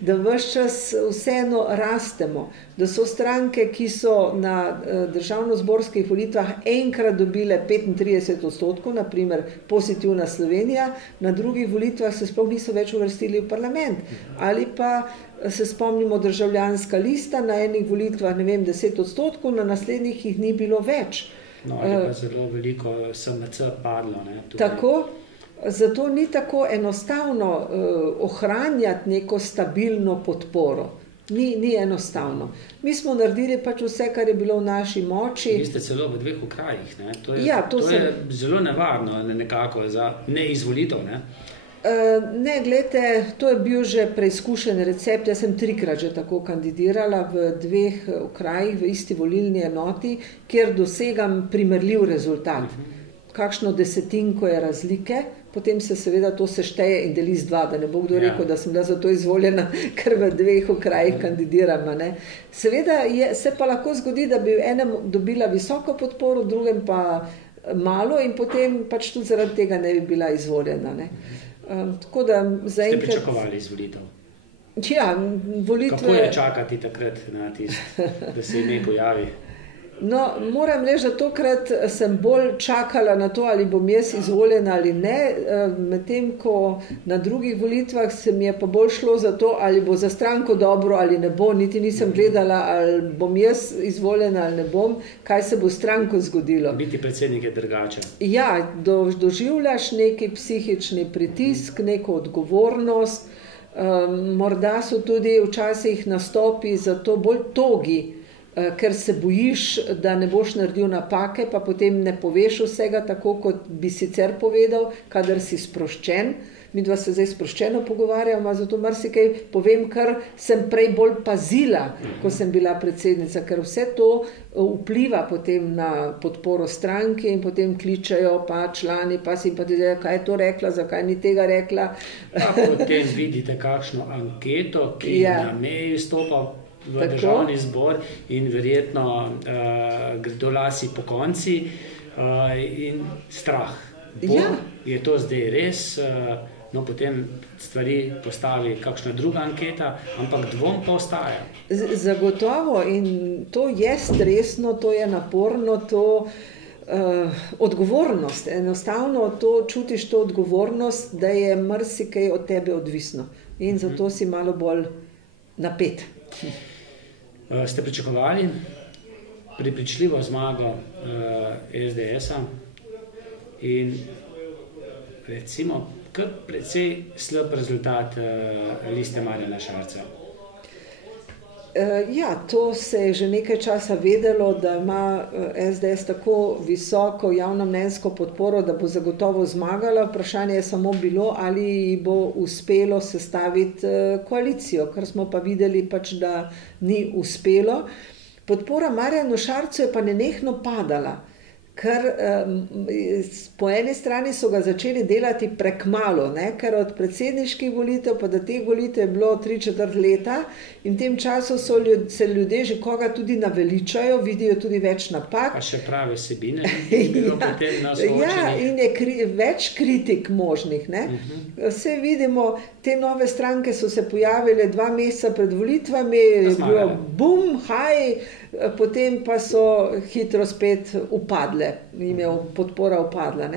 da ves čas vseeno rastemo, da so stranke, ki so na državnozborskih volitvah enkrat dobile 35%, naprimer Pozitivna Slovenija, na drugih volitvah se sploh niso več uvrstili v parlament. Ali pa se spomnimo Državljanska lista, na enih volitvah, 10%, na naslednjih jih ni bilo več. No, ali pa zelo veliko SMC padlo. Tako, zato ni tako enostavno ohranjati neko stabilno podporo. Ni enostavno. Mi smo naredili pač vse, kar je bilo v naši moči. Vi ste celo v 2 okrajih. To je zelo nevarno nekako za neizvolitev. Ne, gledajte, to je bil že preizkušen recept. Jaz sem 3-krat že tako kandidirala v 2 okrajih, v isti volilni enoti, kjer dosegam primerljiv rezultat. Kakšno desetinko je razlike, potem se seveda to sešteje in deli z 2, da ne bo kdo rekel, da sem bila za to izvoljena, ker v 2 okrajih kandidiram. Seveda se pa lahko zgodi, da bi v enem dobila visoko podporo, v drugem pa malo in potem pač tudi zaradi tega ne bi bila izvoljena. Tako da zaenkrat... Ste pričakovali izvolitev? Ja, volitve... Kako je čakati takrat na tisto, da se ime pojavi? No, moram reči, da tokrat sem bolj čakala na to, ali bom jaz izvoljena ali ne, medtem ko na drugih volitvah se mi je pa bolj šlo za to, ali bo za stranko dobro ali ne bo, niti nisem gledala, ali bom jaz izvoljena ali ne bom, kaj se bo stranko zgodilo. Biti predsednik je drugače. Ja, doživljaš neki psihični pritisk, neko odgovornost, morda so tudi včasih nastopi zato bolj togi, ker se bojiš, da ne boš naredil napake, pa potem ne poveš vsega tako, kot bi sicer povedal, kadar si sproščen. Midva se zdaj sproščeno pogovarjamo, zato marsikaj povem, kar sem prej bolj pazila, ko sem bila predsednica, ker vse to vpliva potem na podporo stranke in potem kličajo pa člani, pa simpatizajo, kaj je to rekla, zakaj ni tega rekla. Pa potem vidite kakšno anketo, ki na meji stopa v državni zbor in verjetno gredo lasi po konci in strah. Je to zdaj res? No, potem stvari postavi kakšna druga anketa, ampak dvom pa ostaja. Zagotovo in to je stresno, to je naporno, to odgovornost. Enostavno to čutiš, to odgovornost, da je marsikaj od tebe odvisno in zato si malo bolj napet. Ste pričakovali prepričljivo zmago SDS-a in recimo kar precej slab rezultat Liste Marjana Šarca? Ja, to se je že nekaj časa vedelo, da ima SDS tako visoko javnomnenjsko podporo, da bo zagotovo zmagala. Vprašanje je samo bilo, ali bo uspelo sestaviti koalicijo, kar smo pa videli pač, da ni uspelo. Podpora Marjanu Šarcu je pa nenehno padala. ker po eni strani so ga začeli delati prekmalu, ker od predsedniških volitev pa do teh volitev je bilo 3/4 leta in v tem času se ljudje že koga tudi naveličajo, vidijo tudi več napak. Pa še prave vsebine je bilo potem na soočenjih. Ja, in je več kritik možnih. Vse vidimo, te nove stranke so se pojavile 2 meseca pred volitvami, je bilo bum, haj, potem pa so hitro spet upadle, jim je podpora upadla.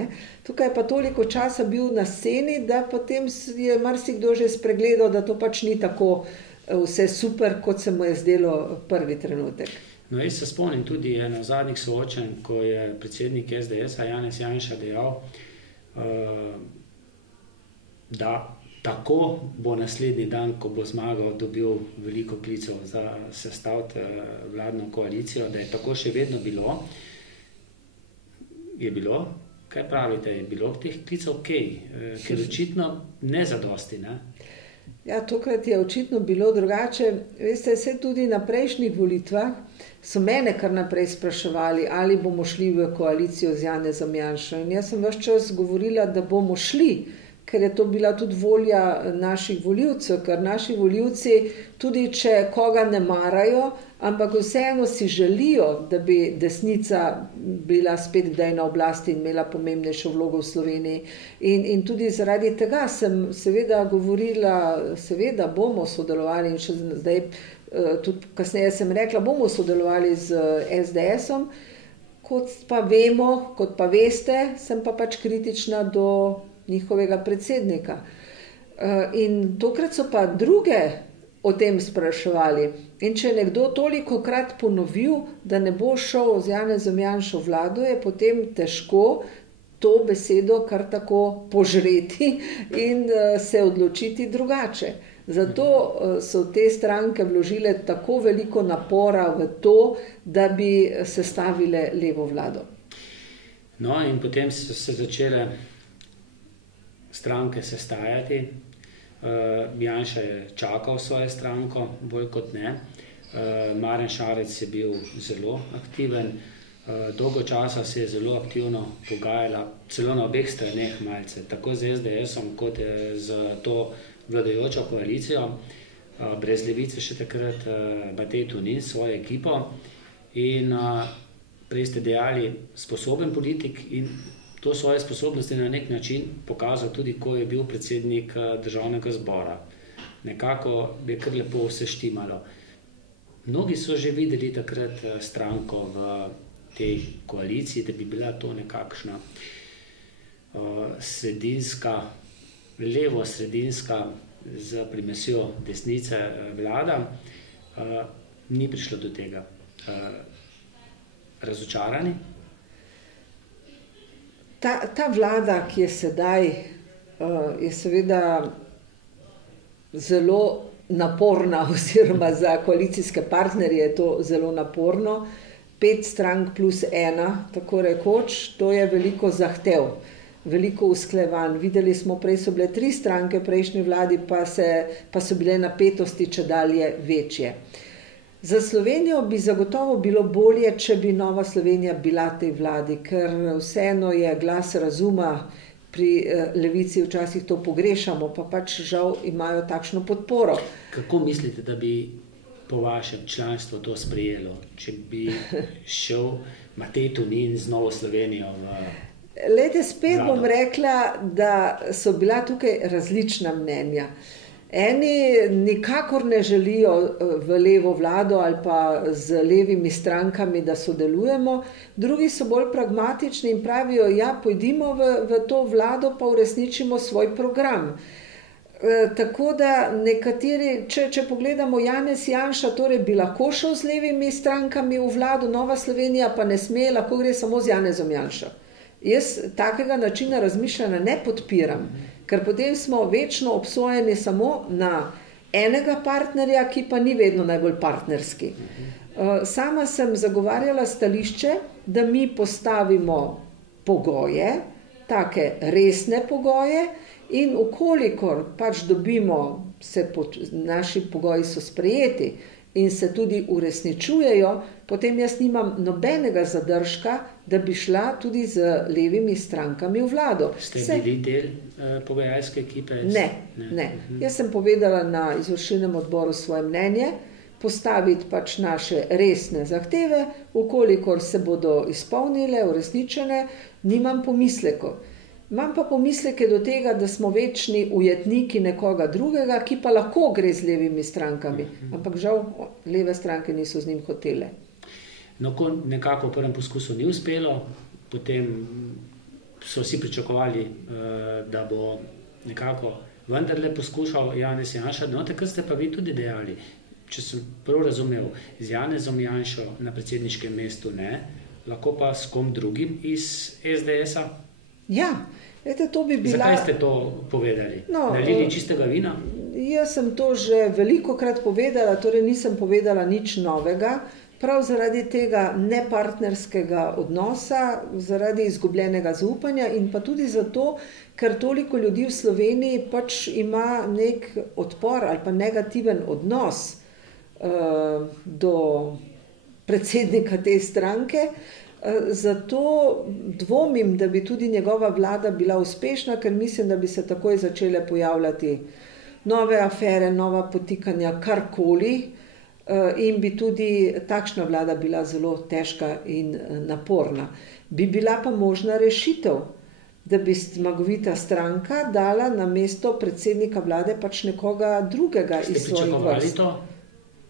Tukaj pa toliko časa bil na sceni, da potem je marsikdo že spregledal, da to pač ni tako vse super, kot se mu je zdelo prvi trenutek. No, jaz se spomnim tudi eno zadnjih soočenj, ko je predsednik SDS-a Janez Janša dejal, da tako bo naslednji dan, ko bo zmagal, dobil veliko klicev za sestaviti vladno koalicijo, da je tako še vedno bilo. Je bilo? Kaj pravite? Je bilo teh klicev ker očitno ne zadosti, ne? Ja, tokrat je očitno bilo drugače. Veste, se tudi na prejšnjih volitvah so mene kar naprej spraševali, ali bomo šli v koalicijo z Janezom Janšo. In jaz sem ves čas govorila, da bomo šli, ker je to bila tudi volja naših volivcev, ker naši volivci, tudi če koga ne marajo, ampak vseeno si želijo, da bi desnica bila spet kdaj na oblasti in imela pomembnejšo vlogo v Sloveniji. In tudi zaradi tega sem seveda govorila, seveda bomo sodelovali in še zdaj, tudi kasneje sem rekla, bomo sodelovali z SDS-om, kot pa vemo, kot pa veste, sem pa pač kritična do njihovega predsednika. In tokrat so pa druge o tem spraševali. In če je nekdo toliko krat ponovil, da ne bo šel z Janezom Janšo vlado, je potem težko to besedo kar tako požreti in se odločiti drugače. Zato so te stranke vložile tako veliko napora v to, da bi sestavile levo vlado. No, in potem so se začele stranke sestajati. Janša je čakal svojo stranko, bolj kot ne. Marjan Šarec je bil zelo aktiven. Dolgo časa se je zelo aktivno pogajala, celo na obeh straneh malce, tako z SDS-om kot z to vladajočo koalicijo. Brez Levice še takrat Matej Tonin s svojo ekipo. In prej ste dejali sposoben politik in to svoje sposobnosti na nek način pokazal tudi, ko je bil predsednik Državnega zbora. Nekako bi kar lepo vse štimalo. Mnogi so že videli takrat stranko v tej koaliciji, da bi bila to nekakšna sredinska, levo-sredinska z primesjo desnice vlada. Ni prišlo do tega. Razočarani? Ta vlada, ki je sedaj, je seveda zelo naporna, oziroma za koalicijske partnerje je to zelo naporno. 5 strank plus 1, tako rekoč, to je veliko zahtev, veliko usklajevanj. Videli smo, prej so bile 3 stranke v prejšnji vladi, pa so bile napetosti čedalje večje. Za Slovenijo bi zagotovo bilo bolje, če bi Nova Slovenija bila tej vladi, ker vseeno je glas razuma, pri Levici včasih to pogrešamo, pa pač žal imajo takšno podporo. Kako mislite, da bi po vašem članstvu to sprejelo, če bi šel Matej Tonin z Novo Slovenijo v... Glejte, spet bom rekla, da so bila tukaj različna mnenja. Eni nikakor ne želijo v levo vlado ali pa z levimi strankami, da sodelujemo, drugi so bolj pragmatični in pravijo, ja, pojdimo v to vlado, pa uresničimo svoj program. Tako da nekateri, če pogledamo Janez Janša, torej bi lahko šel z levimi strankami v vlado, Nova Slovenija pa ne sme, lahko gre samo z Janezom Janšo. Jaz takega načina razmišljanja ne podpiram, ker potem smo večno obsojeni samo na enega partnerja, ki pa ni vedno najbolj partnerski. Sama sem zagovarjala stališče, da mi postavimo pogoje, take resne pogoje, in ukolikor pač dobimo, naši pogoji so sprejeti in se tudi uresničujejo, potem jaz nimam nobenega zadržka, da bi šla tudi z levimi strankami v vlado. Ste bili del pogajalske ekipe? Ne. Jaz sem povedala na izvršilnem odboru svoje mnenje, postaviti pač naše resne zahteve, ukolikor se bodo izpolnile, uresničene, nimam pomislekov. Imam pa pomisleke do tega, da smo večni ujetniki nekoga drugega, ki pa lahko gre z levimi strankami. Ampak žal, leve stranke niso z njim hotele. No, ko nekako v prvem poskusu ni uspelo, potem so vsi pričakovali, da bo nekako vendarle poskušal Janez Janša. No, takrat ste pa vi tudi dejali, če sem prav razumel, z Janezom Janšo na predsedniškem mestu ne, lahko pa s kom drugim iz SDS-a? Ja, to bi bila... Zakaj ste to povedali? Nalili čistega vina? Jaz sem to že velikokrat povedala, torej nisem povedala nič novega, prav zaradi tega nepartnerskega odnosa, zaradi izgubljenega zaupanja in pa tudi zato, ker toliko ljudi v Sloveniji pač ima nek odpor ali pa negativen odnos do predsednika te stranke. Zato dvomim, da bi tudi njegova vlada bila uspešna, ker mislim, da bi se takoj začele pojavljati nove afere, nova potikanja, karkoli, in bi tudi takšna vlada bila zelo težka in naporna. Bi bila pa možna rešitev, da bi zmagovita stranka dala na mesto predsednika vlade pač nekoga drugega iz svojih vrst. Ste pričakovali to?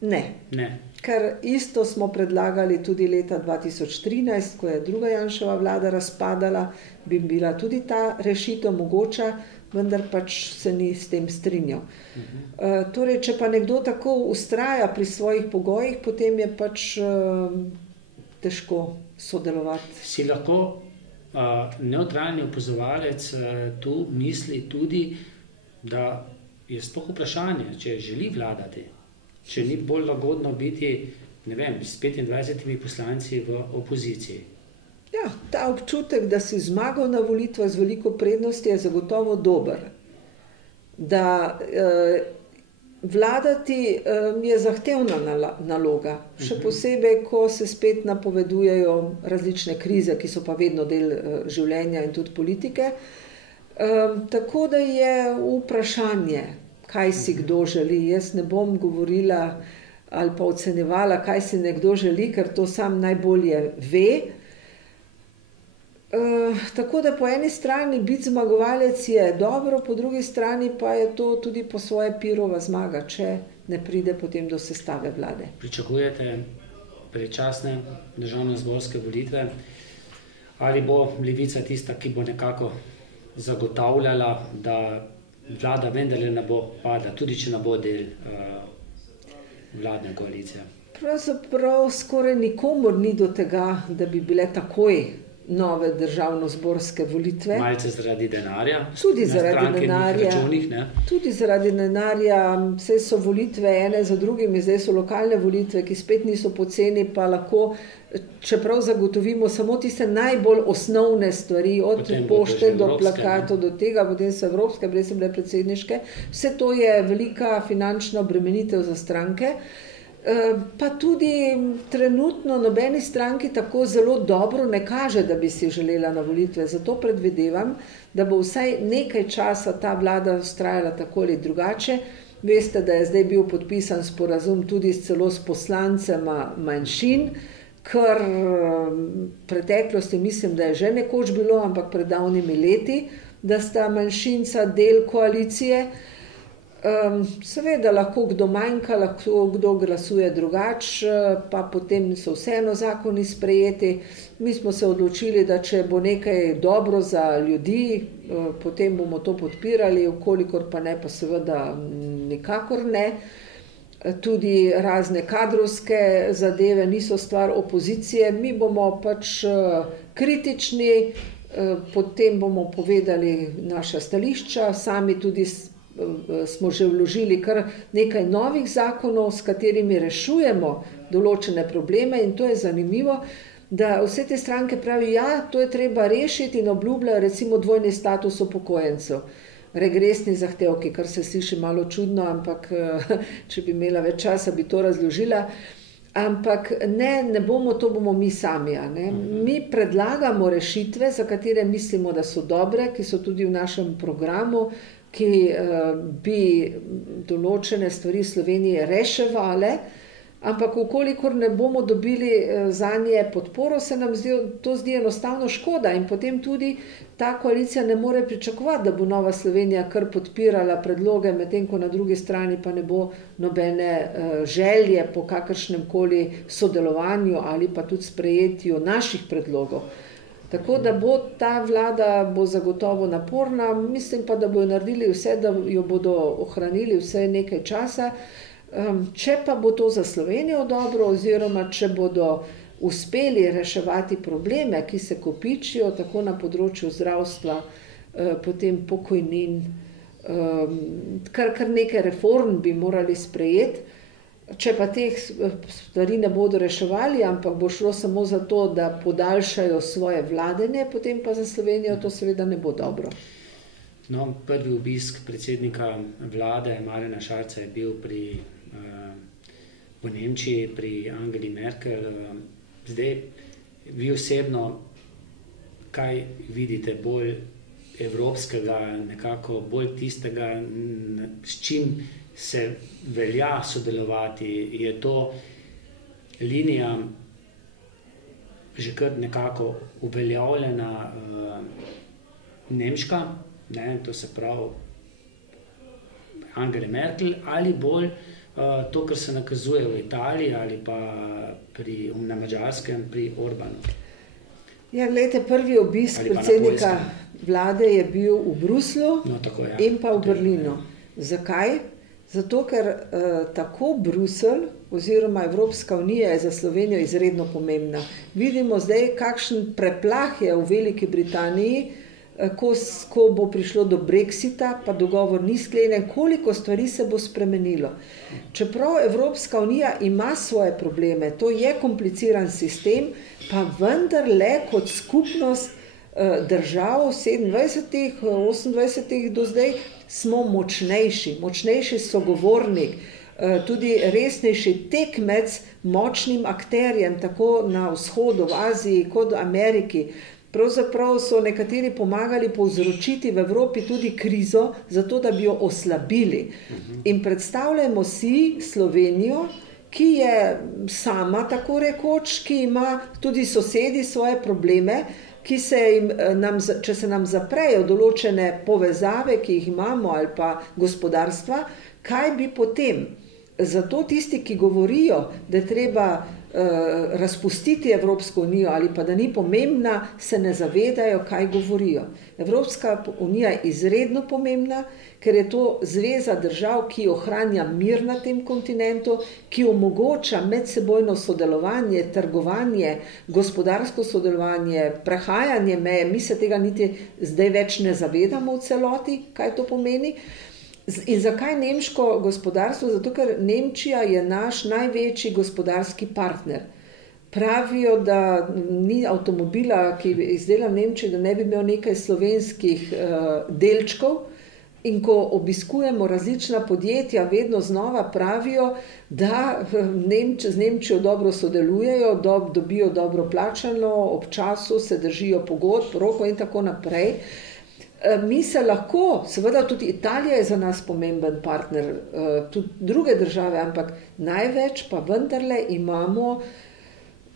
Ne. Ker isto smo predlagali tudi leta 2013, ko je druga Janševa vlada razpadala, bi bila tudi ta rešitev mogoča, vendar pač se ni s tem strinjal. Torej, če pa nekdo tako vztraja pri svojih pogojih, potem je pač težko sodelovati. Si lahko nevtralni opazovalec tu misli tudi, da je sploh vprašanje, če želi vladati, če ni bolj lagodno biti, ne vem, s 25 poslanci v opoziciji. Ja, ta občutek, da si zmagal na volitvah z veliko prednosti, je zagotovo dober. Da vladati je zahtevna naloga, še posebej, ko se spet napovedujejo različne krize, ki so pa vedno del življenja in tudi politike. Tako da je vprašanje, kaj si kdo želi. Jaz ne bom govorila ali pa ocenjevala, kaj si nekdo želi, ker to sam najbolje ve. Tako da po eni strani biti zmagovalec je dobro, po drugi strani pa je to tudi po svoje pirova zmaga, če ne pride potem do sestave vlade. Pričakujete predčasne državnozborske volitve? Ali bo Levica tista, ki bo nekako zagotavljala, da vlada vendarle ne bo padla, tudi če ne bo del vladne koalicije? Pravzaprav skoraj nikomur ni do tega, da bi bile takoj nove državnozborske volitve. Malce zaradi denarja? Tudi zaradi denarja. Računih, ne? Tudi zaradi denarja. Vse so volitve ene za drugimi, zdaj so lokalne volitve, ki spet niso poceni, pa lahko, čeprav zagotovimo samo tiste najbolj osnovne stvari, od pošte do plakatov, do tega, potem so evropske, prej so bile predsedniške. Vse to je velika finančna obremenitev za stranke. Pa tudi trenutno nobeni stranki tako zelo dobro ne kaže, da bi si želela na volitve. Zato predvidevam, da bo vsaj nekaj časa ta vlada vztrajala tako ali drugače. Veste, da je zdaj bil podpisan sporazum tudi celo s poslancema manjšin, kar v preteklosti mislim, da je že nekoč bilo, ampak pred davnimi leti, da sta manjšinca del koalicije. Seveda lahko kdo manjka, lahko kdo glasuje drugače, pa potem so vseeno zakoni sprejeti. Mi smo se odločili, da če bo nekaj dobro za ljudi, potem bomo to podpirali, vkolikor pa ne, pa seveda nikakor ne. Tudi razne kadrovske zadeve niso stvar opozicije, mi bomo pač kritični, potem bomo povedali naša stališča, sami tudi smo že vložili kar nekaj novih zakonov, s katerimi rešujemo določene probleme in to je zanimivo, da vse te stranke pravijo, ja, to je treba rešiti in obljubljajo recimo dvojni status upokojencev. regresni zahtevki, kar se sliši malo čudno, ampak če bi imela več časa, bi to razložila. Ampak ne bomo, to bomo mi sami. Mi predlagamo rešitve, za katere mislimo, da so dobre, ki so tudi v našem programu, ki bi določene stvari Slovenije reševale, ampak ukolikor ne bomo dobili za nje podporo, se nam to zdi enostavno škoda in potem tudi ta koalicija ne more pričakovati, da bo Nova Slovenija kar podpirala predloge, medtem ko na drugi strani pa ne bo nobene želje po kakršnem koli sodelovanju ali pa tudi sprejetju naših predlogov. Tako da bo ta vlada bo zagotovo naporna, mislim pa, da bojo naredili vse, da jo bodo ohranili vse nekaj časa. Če pa bo to za Slovenijo dobro, oziroma če bodo uspeli reševati probleme, ki se kopičijo tako na področju zdravstva, potem pokojnin, kar nekaj reform bi morali sprejeti. Če pa teh stvari ne bodo reševali, ampak bo šlo samo za to, da podaljšajo svoje vladanje, potem pa za Slovenijo to seveda ne bo dobro. No, prvi obisk predsednika vlade Marjana Šarca je bil v Nemčiji pri Angeli Merkel. Zdaj, vi osebno, kaj vidite bolj evropskega, nekako bolj tistega, s čim se velja sodelovati? Je to linija že kar nekako uveljavljena nemška, to se pravi Angela Merkel, ali bolj to, kar se nakazuje v Italiji ali pa na Madžarskem pri Orbanu? Ja, glejte, prvi obisk predsednika vlade je bil v Bruslju in pa v Berlinu. Zakaj? Zato, ker tako Bruselj oziroma Evropska unija je za Slovenijo izredno pomembna. Vidimo zdaj, kakšen preplah je v Veliki Britaniji, ko bo prišlo do Brexita, pa dogovor ni sklenjen, koliko stvari se bo spremenilo. Čeprav Evropska unija ima svoje probleme, to je kompliciran sistem, pa vendarle kot skupnost držav 27, 28 do zdaj smo močnejši sogovornik, tudi resnejši tekmec močnim akterjem, tako na vzhodu, v Aziji kot v Ameriki. Pravzaprav so nekateri pomagali povzročiti v Evropi tudi krizo, zato da bi jo oslabili. In predstavljamo si Slovenijo, ki je sama tako rekoč, ki ima tudi sosedi svoje probleme, če se nam zaprejo določene povezave, ki jih imamo, ali pa gospodarstva, kaj bi potem? Zato tisti, ki govorijo, da je treba razpustiti Evropsko unijo ali pa da ni pomembna, se ne zavedajo, kaj govorijo. Evropska unija je izredno pomembna, ker je to zveza držav, ki ohranja mir na tem kontinentu, ki omogoča medsebojno sodelovanje, trgovanje, gospodarsko sodelovanje, prehajanje meje. Mi se tega niti zdaj več ne zavedamo v celoti, kaj to pomeni. In zakaj nemško gospodarstvo? Zato, ker Nemčija je naš največji gospodarski partner. Pravijo, da ni avtomobila, ki je izdelan v Nemčiji, da ne bi imel nekaj slovenskih delčkov. In ko obiskujemo različna podjetja, vedno znova pravijo, da z Nemčijo dobro sodelujejo, dobijo dobro plačano, ob času se držijo pogodb, rokov in tako naprej. Mi se lahko, seveda tudi Italija je za nas pomemben partner, tudi druge države, ampak največ pa vendarle imamo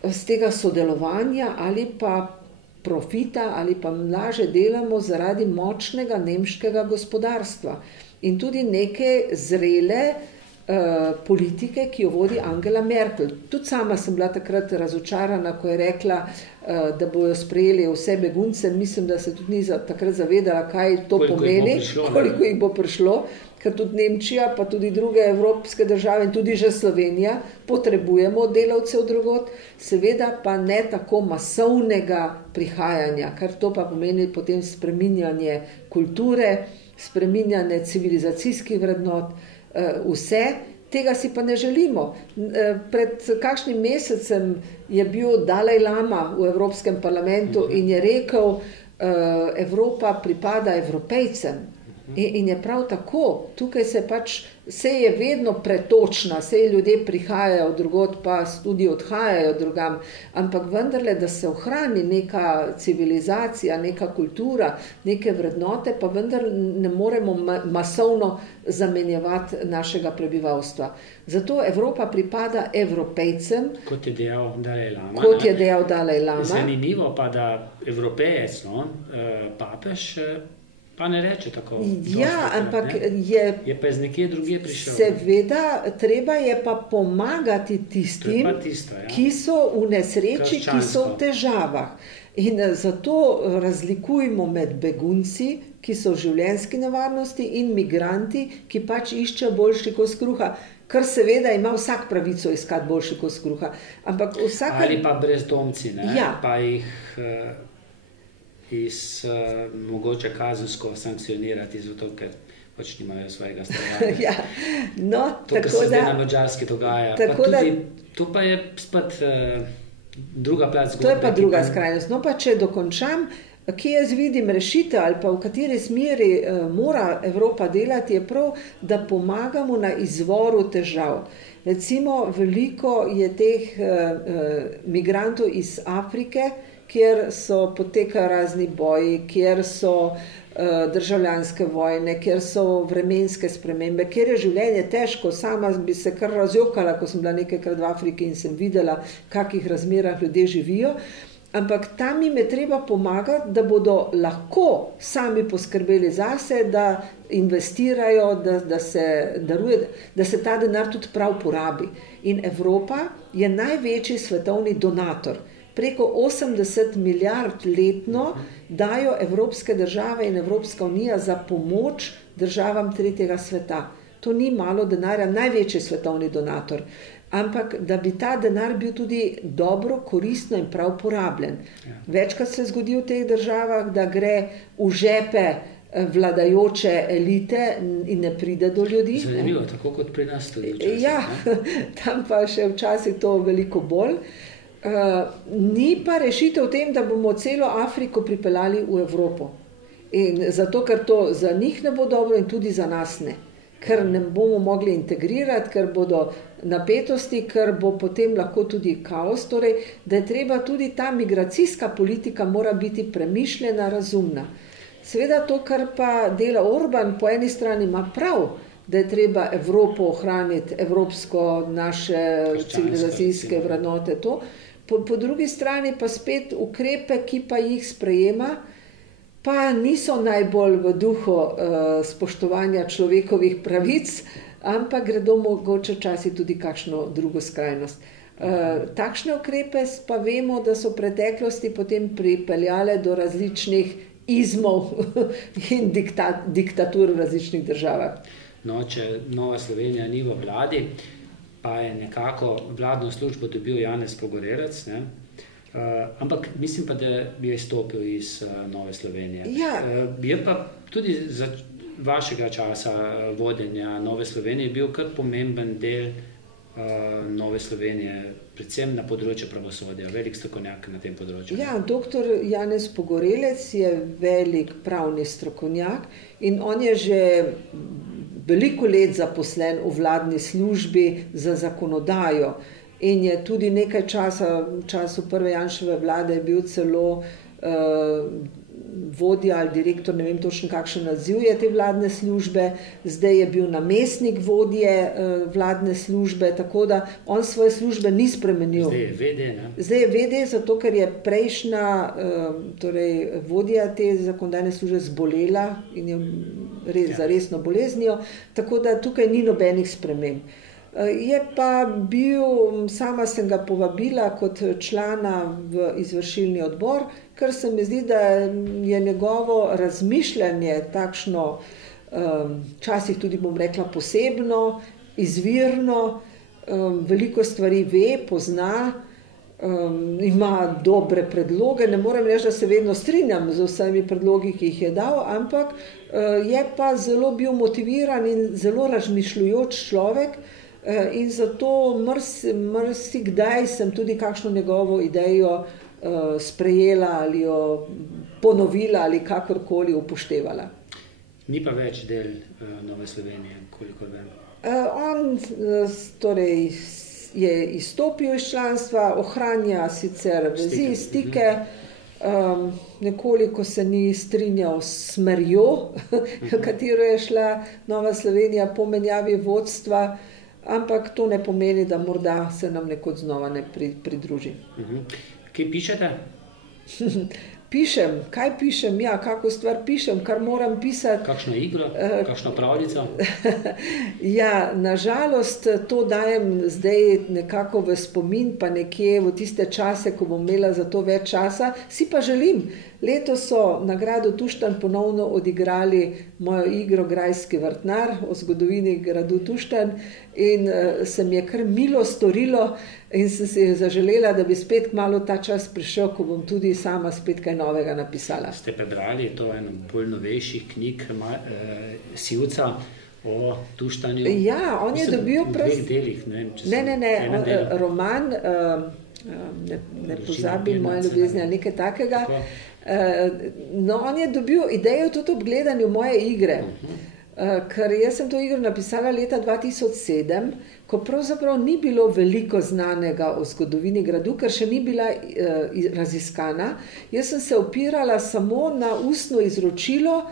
z tega sodelovanja ali pa profita ali pa laže delamo zaradi močnega nemškega gospodarstva in tudi neke zrele politike, ki jo vodi Angela Merkel. Tudi sama sem bila takrat razočarana, ko je rekla, da bojo sprejeli vse begunce. Mislim, da se tudi ni takrat zavedala, kaj to pomeni, koliko jih bo prišlo, ker tudi Nemčija, pa tudi druge evropske države in tudi že Slovenija potrebujemo delavcev drugod, seveda pa ne tako masovnega prihajanja, ker to pa pomeni potem spreminjanje kulture, spreminjanje civilizacijskih vrednot, vse, tega si pa ne želimo. Pred kakšnim mesecem je bil Dalaj Lama v Evropskem parlamentu in je rekel, Evropa pripada Evropejcem. In je prav tako, tukaj se je vedno pretočna, sej ljudje prihajajo drugod, pa tudi odhajajo drugam, ampak vendarle, da se ohrani neka civilizacija, neka kultura, neke vrednote, pa vendar ne moremo masovno zamenjevati našega prebivalstva. Zato Evropa pripada Evropejcem. Kot je dejal Dalaj Lama. Zanimivo pa, da Evropejec, papež, pa ne reče tako. Ja, ampak je pa iz nekje drugje prišel. Seveda, treba je pa pomagati tistim, ki so v nesreči, ki so v težavah. In zato razlikujemo med begunci, ki so v življenjski nevarnosti, in migranti, ki pač iščejo boljši kos kruha. Kar seveda ima vsak pravico iskati boljši kos kruha. Ali pa brezdomci, ja. Pa jih mogoče kazensko sankcionirati, zato ker pač nimajo svojega stanovanja. Ja. No, to, kar se zdaj na Madžarski dogaja. To pa je spet druga plat zgodbe. To je pa druga skrajnost. No pa če dokončam, kje jaz vidim rešitev ali pa v kateri smeri mora Evropa delati, je prav, da pomagamo na izvoru težav. Recimo, veliko je teh migrantov iz Afrike, kjer so potekajo razni boji, kjer so državljanske vojne, kjer so vremenske spremembe, kjer je življenje težko. Sama bi se kar razjokala, ko sem bila nekajkrat v Afriki in sem videla, v kakih razmerah ljudje živijo. Ampak tam jim je treba pomagati, da bodo lahko sami poskrbeli zase, da investirajo, da se ta denar tudi prav porabi. In Evropa je največji svetovni donator. Preko 80 milijard letno dajo evropske države in Evropska unija za pomoč državam tretjega sveta. To ni malo denarja, največji svetovni donator. Ampak da bi ta denar bil tudi dobro, koristno in prav porabljen. Večkrat se zgodi v teh državah, da gre v žepe vladajoče elite in ne pride do ljudi. Zanimivo, tako kot pri nas tudi včasih. Ja, tam pa še včasih to veliko bolj. Ni pa rešitev v tem, da bomo celo Afriko pripeljali v Evropo. In zato, ker to za njih ne bo dobro in tudi za nas ne. Ker ne bomo mogli integrirati, ker bodo napetosti, ker bo potem lahko tudi kaos. Torej, da je treba tudi ta migracijska politika mora biti premišljena, razumna. Seveda to, kar pa dela Orban, po eni strani ima prav, da je treba Evropo ohraniti, evropsko, naše civilizacijske vrednote, to. Po drugi strani pa spet ukrepe, ki pa jih sprejema, pa niso najbolj v duhu spoštovanja človekovih pravic, ampak gredo mogoče včasih tudi kakšno drugo skrajnost. Takšne ukrepe pa vemo, da so v preteklosti potem pripeljale do različnih izmov in diktatur v različnih državah. No, če Nova Slovenija ni v vladi, pa je nekako vladno službo dobil Janez Pogorelec, ampak mislim pa, da je izstopil iz Nove Slovenije. Ja. Je pa tudi za vašega časa vodenja Nove Slovenije bil kar pomemben del Nove Slovenije, predvsem na področju pravosodja, velik strokovnjak na tem področju. Ja, doktor Janez Pogorelec je velik pravni strokovnjak in on je že veliko let zaposlen v vladni službi za zakonodajo in je tudi nekaj časa, v času prve Janševe vlade, je bil celo vodja ali direktor, ne vem točno kakšen naziv je te vladne službe, zdaj je bil namestnik vodje vladne službe, tako da on svoje službe ni spremenil. Zdaj je VD, ne? Zdaj je VD, zato ker je prejšnja vodja te zakonodajne službe zbolela in je za resno boleznijo, tako da tukaj ni nobenih sprememb. Je pa bil, sama sem ga povabila kot člana v izvršilni odbor, ker se mi zdi, da je njegovo razmišljanje takšno, včasih tudi bom rekla posebno, izvirno, veliko stvari ve, pozna, ima dobre predloge. Ne morem reči, da se vedno strinjam z vsemi predlogi, ki jih je dal, ampak je pa zelo bil motiviran in zelo razmišljujoč človek. In zato marsikdaj sem tudi kakšno njegovo idejo sprejela ali jo ponovila ali kakorkoli upoštevala. Ni pa več del Nove Slovenije, kolikor vem. On torej je izstopil iz članstva, ohranja sicer vezi, stike, nekoliko se ni strinjal s smerjo, katero je šla Nova Slovenija po menjavi vodstva, ampak to ne pomeni, da morda se nam nekoč znova ne pridruži. Kje pišete? Pišem, kaj pišem? Ja, kako stvar pišem, kar moram pisati. Kakšno igro, kakšno pravljico? Ja, nažalost to dajem zdaj nekako v spomin, pa nekje v tiste čase, ko bom imela za to več časa. Si pa želim. Letos so na gradu Tuštanj ponovno odigrali mojo igro Grajski vrtnar o zgodovini gradu Tuštanj in se mi je kar milo storilo in sem si zaželela, da bi spet kmalu ta čas prišel, ko bom tudi sama spet kaj novega napisala. Ste prebrali to eno bolj novejših knjig Sivca o Tuštanju? Ja, on je dobil v dveh delih. Ne, roman, ne pozabim moje ljubezni, nekaj takega. No, on je dobil idejo tudi ob gledanju moje igre, ker jaz sem to igro napisala leta 2007, ko pravzaprav ni bilo veliko znanega o zgodovini gradu, ker še ni bila raziskana. Jaz sem se opirala samo na ustno izročilo,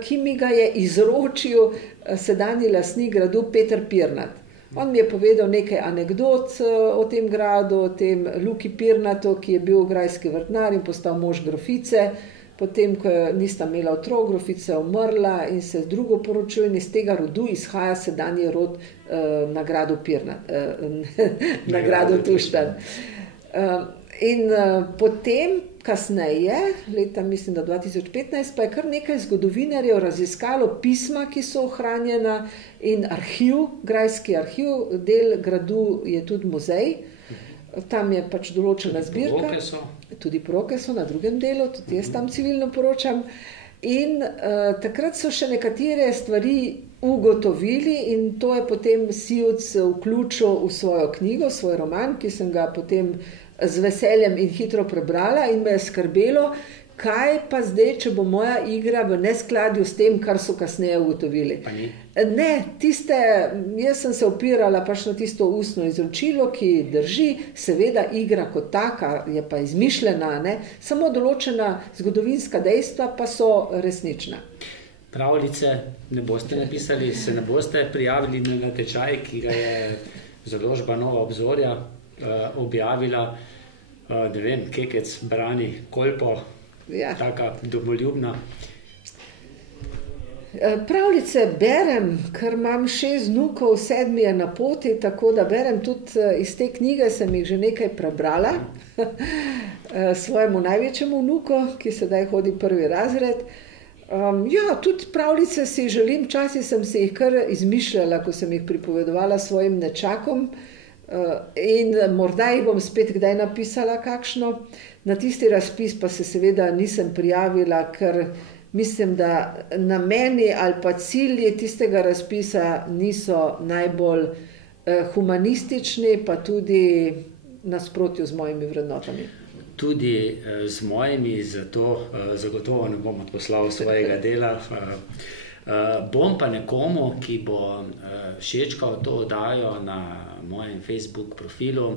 ki mi ga je izročil sedanji lastnik gradu Peter Pirnat. On mi je povedal nekaj anekdot o tem gradu, o tem Luki Pirnatu, ki je bil grajski vrtnar in postal mož grofice. Potem, ko nista imela otrok, grofica je umrla in se drugo poročil in iz tega rodu izhaja sedanji rod na gradu Pirnat, na gradu Tuštanj. In potem, kasneje, leta mislim, da 2015, pa je kar nekaj zgodovinarjev raziskalo pisma, ki so ohranjena in arhiv, grajski arhiv, del gradu je tudi muzej, tam je pač določena zbirka. Poroke so. Tudi poroke so na drugem delu, tudi jaz tam civilno poročam. In takrat so še nekatere stvari ugotovili in to je potem Sivc vključil v svojo knjigo, svoj roman, ki sem ga potem z veseljem in hitro prebrala in me je skrbelo, kaj pa zdaj, če bo moja igra v neskladju s tem, kar so kasneje ugotovili. Pa ni? Ne, jaz sem se opirala pač na tisto ustno izročilo, ki drži, seveda igra kot taka je pa izmišljena, ne? Samo določena zgodovinska dejstva pa so resnična. Pravljice ne boste napisali, se ne boste prijavili na natečaj, ki ga je založba Nova obzorja objavila, ne vem, Kekec brani Kolpo, ja. Taka domoljubna. Pravljice berem, ker imam 6 vnukov, 7 je na poti, tako da berem tudi iz te knjige, sem jih že nekaj prebrala svojemu največjemu vnuku, ki sedaj hodi 1. razred. Ja, tudi pravljice si želim, včasih sem si jih kar izmišljala, ko sem jih pripovedovala svojim nečakom in morda jih bom spet kdaj napisala kakšno. Na tisti razpis pa se seveda nisem prijavila, ker mislim, da nameni ali pa cilji tistega razpisa niso najbolj humanistični, pa tudi nasprotju z mojimi vrednotami. Tudi z mojimi, zato zagotovo ne bom odposlal svojega dela. Bom pa nekomu, ki bo všečkal to oddajo na mojem Facebook profilu,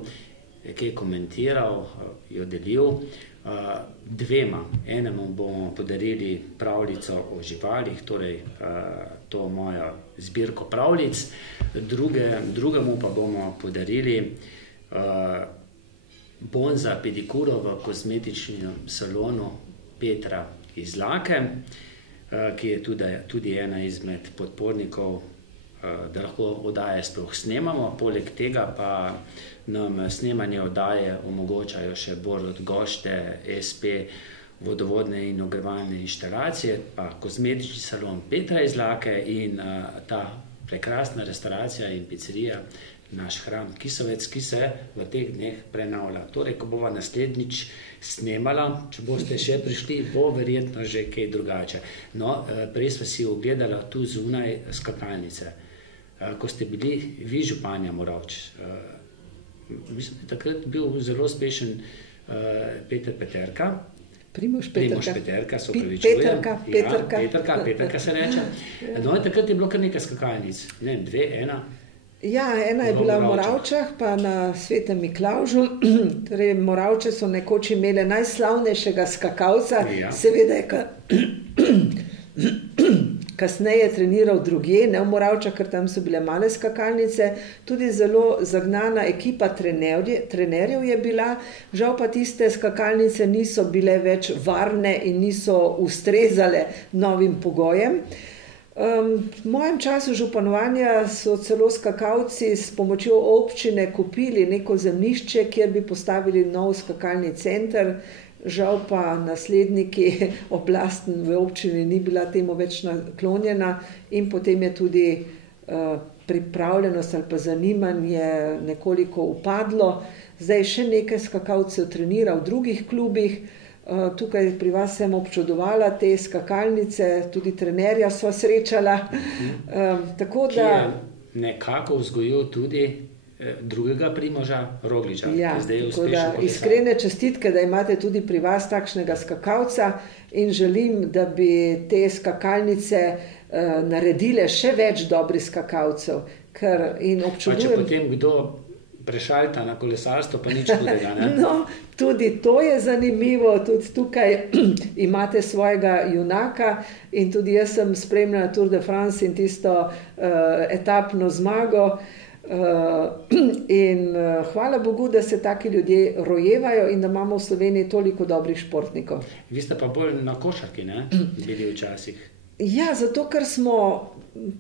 ki je komentiral, jo delil, 2. Enemu bomo podarili pravljico o živalih, torej to mojo zbirko pravljic, drugemu pa bomo podarili bon za pedikuro v kozmetičnem salonu Petra Izlake, ki je tudi ena izmed podpornikov, da lahko oddaje sploh snemamo. Poleg tega pa nam snemanje oddaje omogočajo še Borod Gošte, SP, vodovodne in ogrevalne inštalacije, pa kozmetični salon Petra Izlake in ta prekrasna restauracija in pizzerija, naš hram Kisovec, ki se v teh dneh prenavlja. Torej, ko bova naslednjič snemala, če boste še prišli, bo verjetno že kaj drugače. No, prej sva si ogledala tu zunaj skakalnice. Ko ste bili vi županja Moravč, mislim, da je takrat bil zelo uspešen Peter Peterka Primož Peterka, se upravičujem. Peterka se reče. No, takrat je bilo kar nekaj skakalnic. Ne, 2, 1. Ja, ena je bila v Moravčah, pa na Svetem Miklavžu. Torej, Moravče so nekoč imele najslavnejšega skakalca, seveda je kasneje treniral drugje, ne v Moravčah, ker tam so bile male skakalnice. Tudi zelo zagnana ekipa trenerjev je bila, žal pa tiste skakalnice niso bile več varne in niso ustrezale novim pogojem. V mojem času županovanja so celo skakalci s pomočjo občine kupili neko zemljišče, kjer bi postavili nov skakalni center. Žal pa nasledniki, oblast v občini ni bila temu več naklonjena in potem je tudi pripravljenost ali pa zanimanje nekoliko upadlo. Zdaj še nekaj skakalcev trenira v drugih klubih. Tukaj pri vas sem občudovala te skakalnice, tudi trenerja sva srečala. Tako da... Ki je nekako vzgojil tudi drugega Primoža Rogliča. Ja, tako da iskrene čestitke, da imate tudi pri vas takšnega skakalca in želim, da bi te skakalnice naredile še več dobrih skakalcev. In občudujem... Pa če potem kdo prešalta na kolesarstvo, pa nič hudega, ne? No, tudi to je zanimivo, tudi tukaj imate svojega junaka in tudi jaz sem spremljala Tour de France in tisto etapno zmago in hvala Bogu, da se taki ljudje rojevajo in da imamo v Sloveniji toliko dobrih športnikov. Vi ste pa bolj na košarki, ne? Bili včasih. Ja, zato ker smo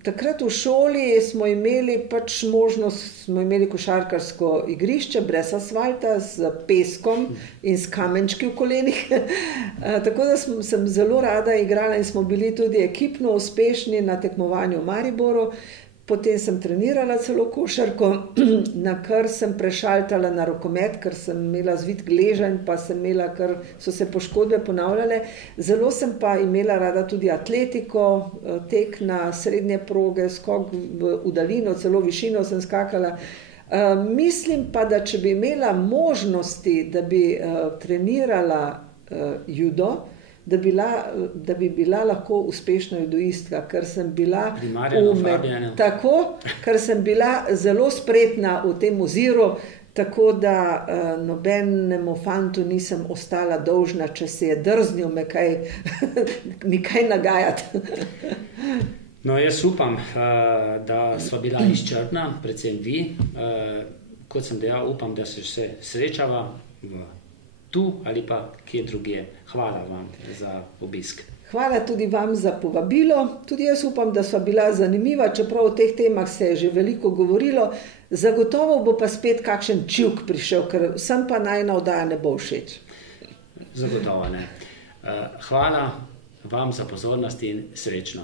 takrat v šoli smo imeli pač možnost, smo imeli košarkarsko igrišče brez asfalta, z peskom in s kamenčki v kolenih. Tako da sem zelo rada igrala in smo bili tudi ekipno uspešni na tekmovanju v Mariboru. Potem sem trenirala celo košarko, na kar sem prešaltala na rokomet, ker sem imela zvit gleženj, pa sem imela, ker so se poškodbe ponavljale. Zelo sem pa imela rada tudi atletiko, tek na srednje proge, skok v daljino, celo višino sem skakala. Mislim pa, da če bi imela možnosti, da bi trenirala judo, da bi bila lahko uspešna judoistka, ker sem bila ker sem bila zelo spretna v tem oziru, tako da nobenemu fantu nisem ostala dolžna, če se je drznil mi kaj nagajati. No, jaz upam, da sva bila izčrpna, predvsem vi. Kot sem dejal, upam, da se še srečava tu ali pa kje drugje. Hvala vam za obisk. Hvala tudi vam za povabilo. Tudi jaz upam, da sva bila zanimiva, čeprav o teh temah se je že veliko govorilo. Zagotovo bo pa spet kakšen čivk prišel, ker sem pa najina oddaja ne bo všeč. Zagotovo ne. Hvala vam za pozornost in srečno.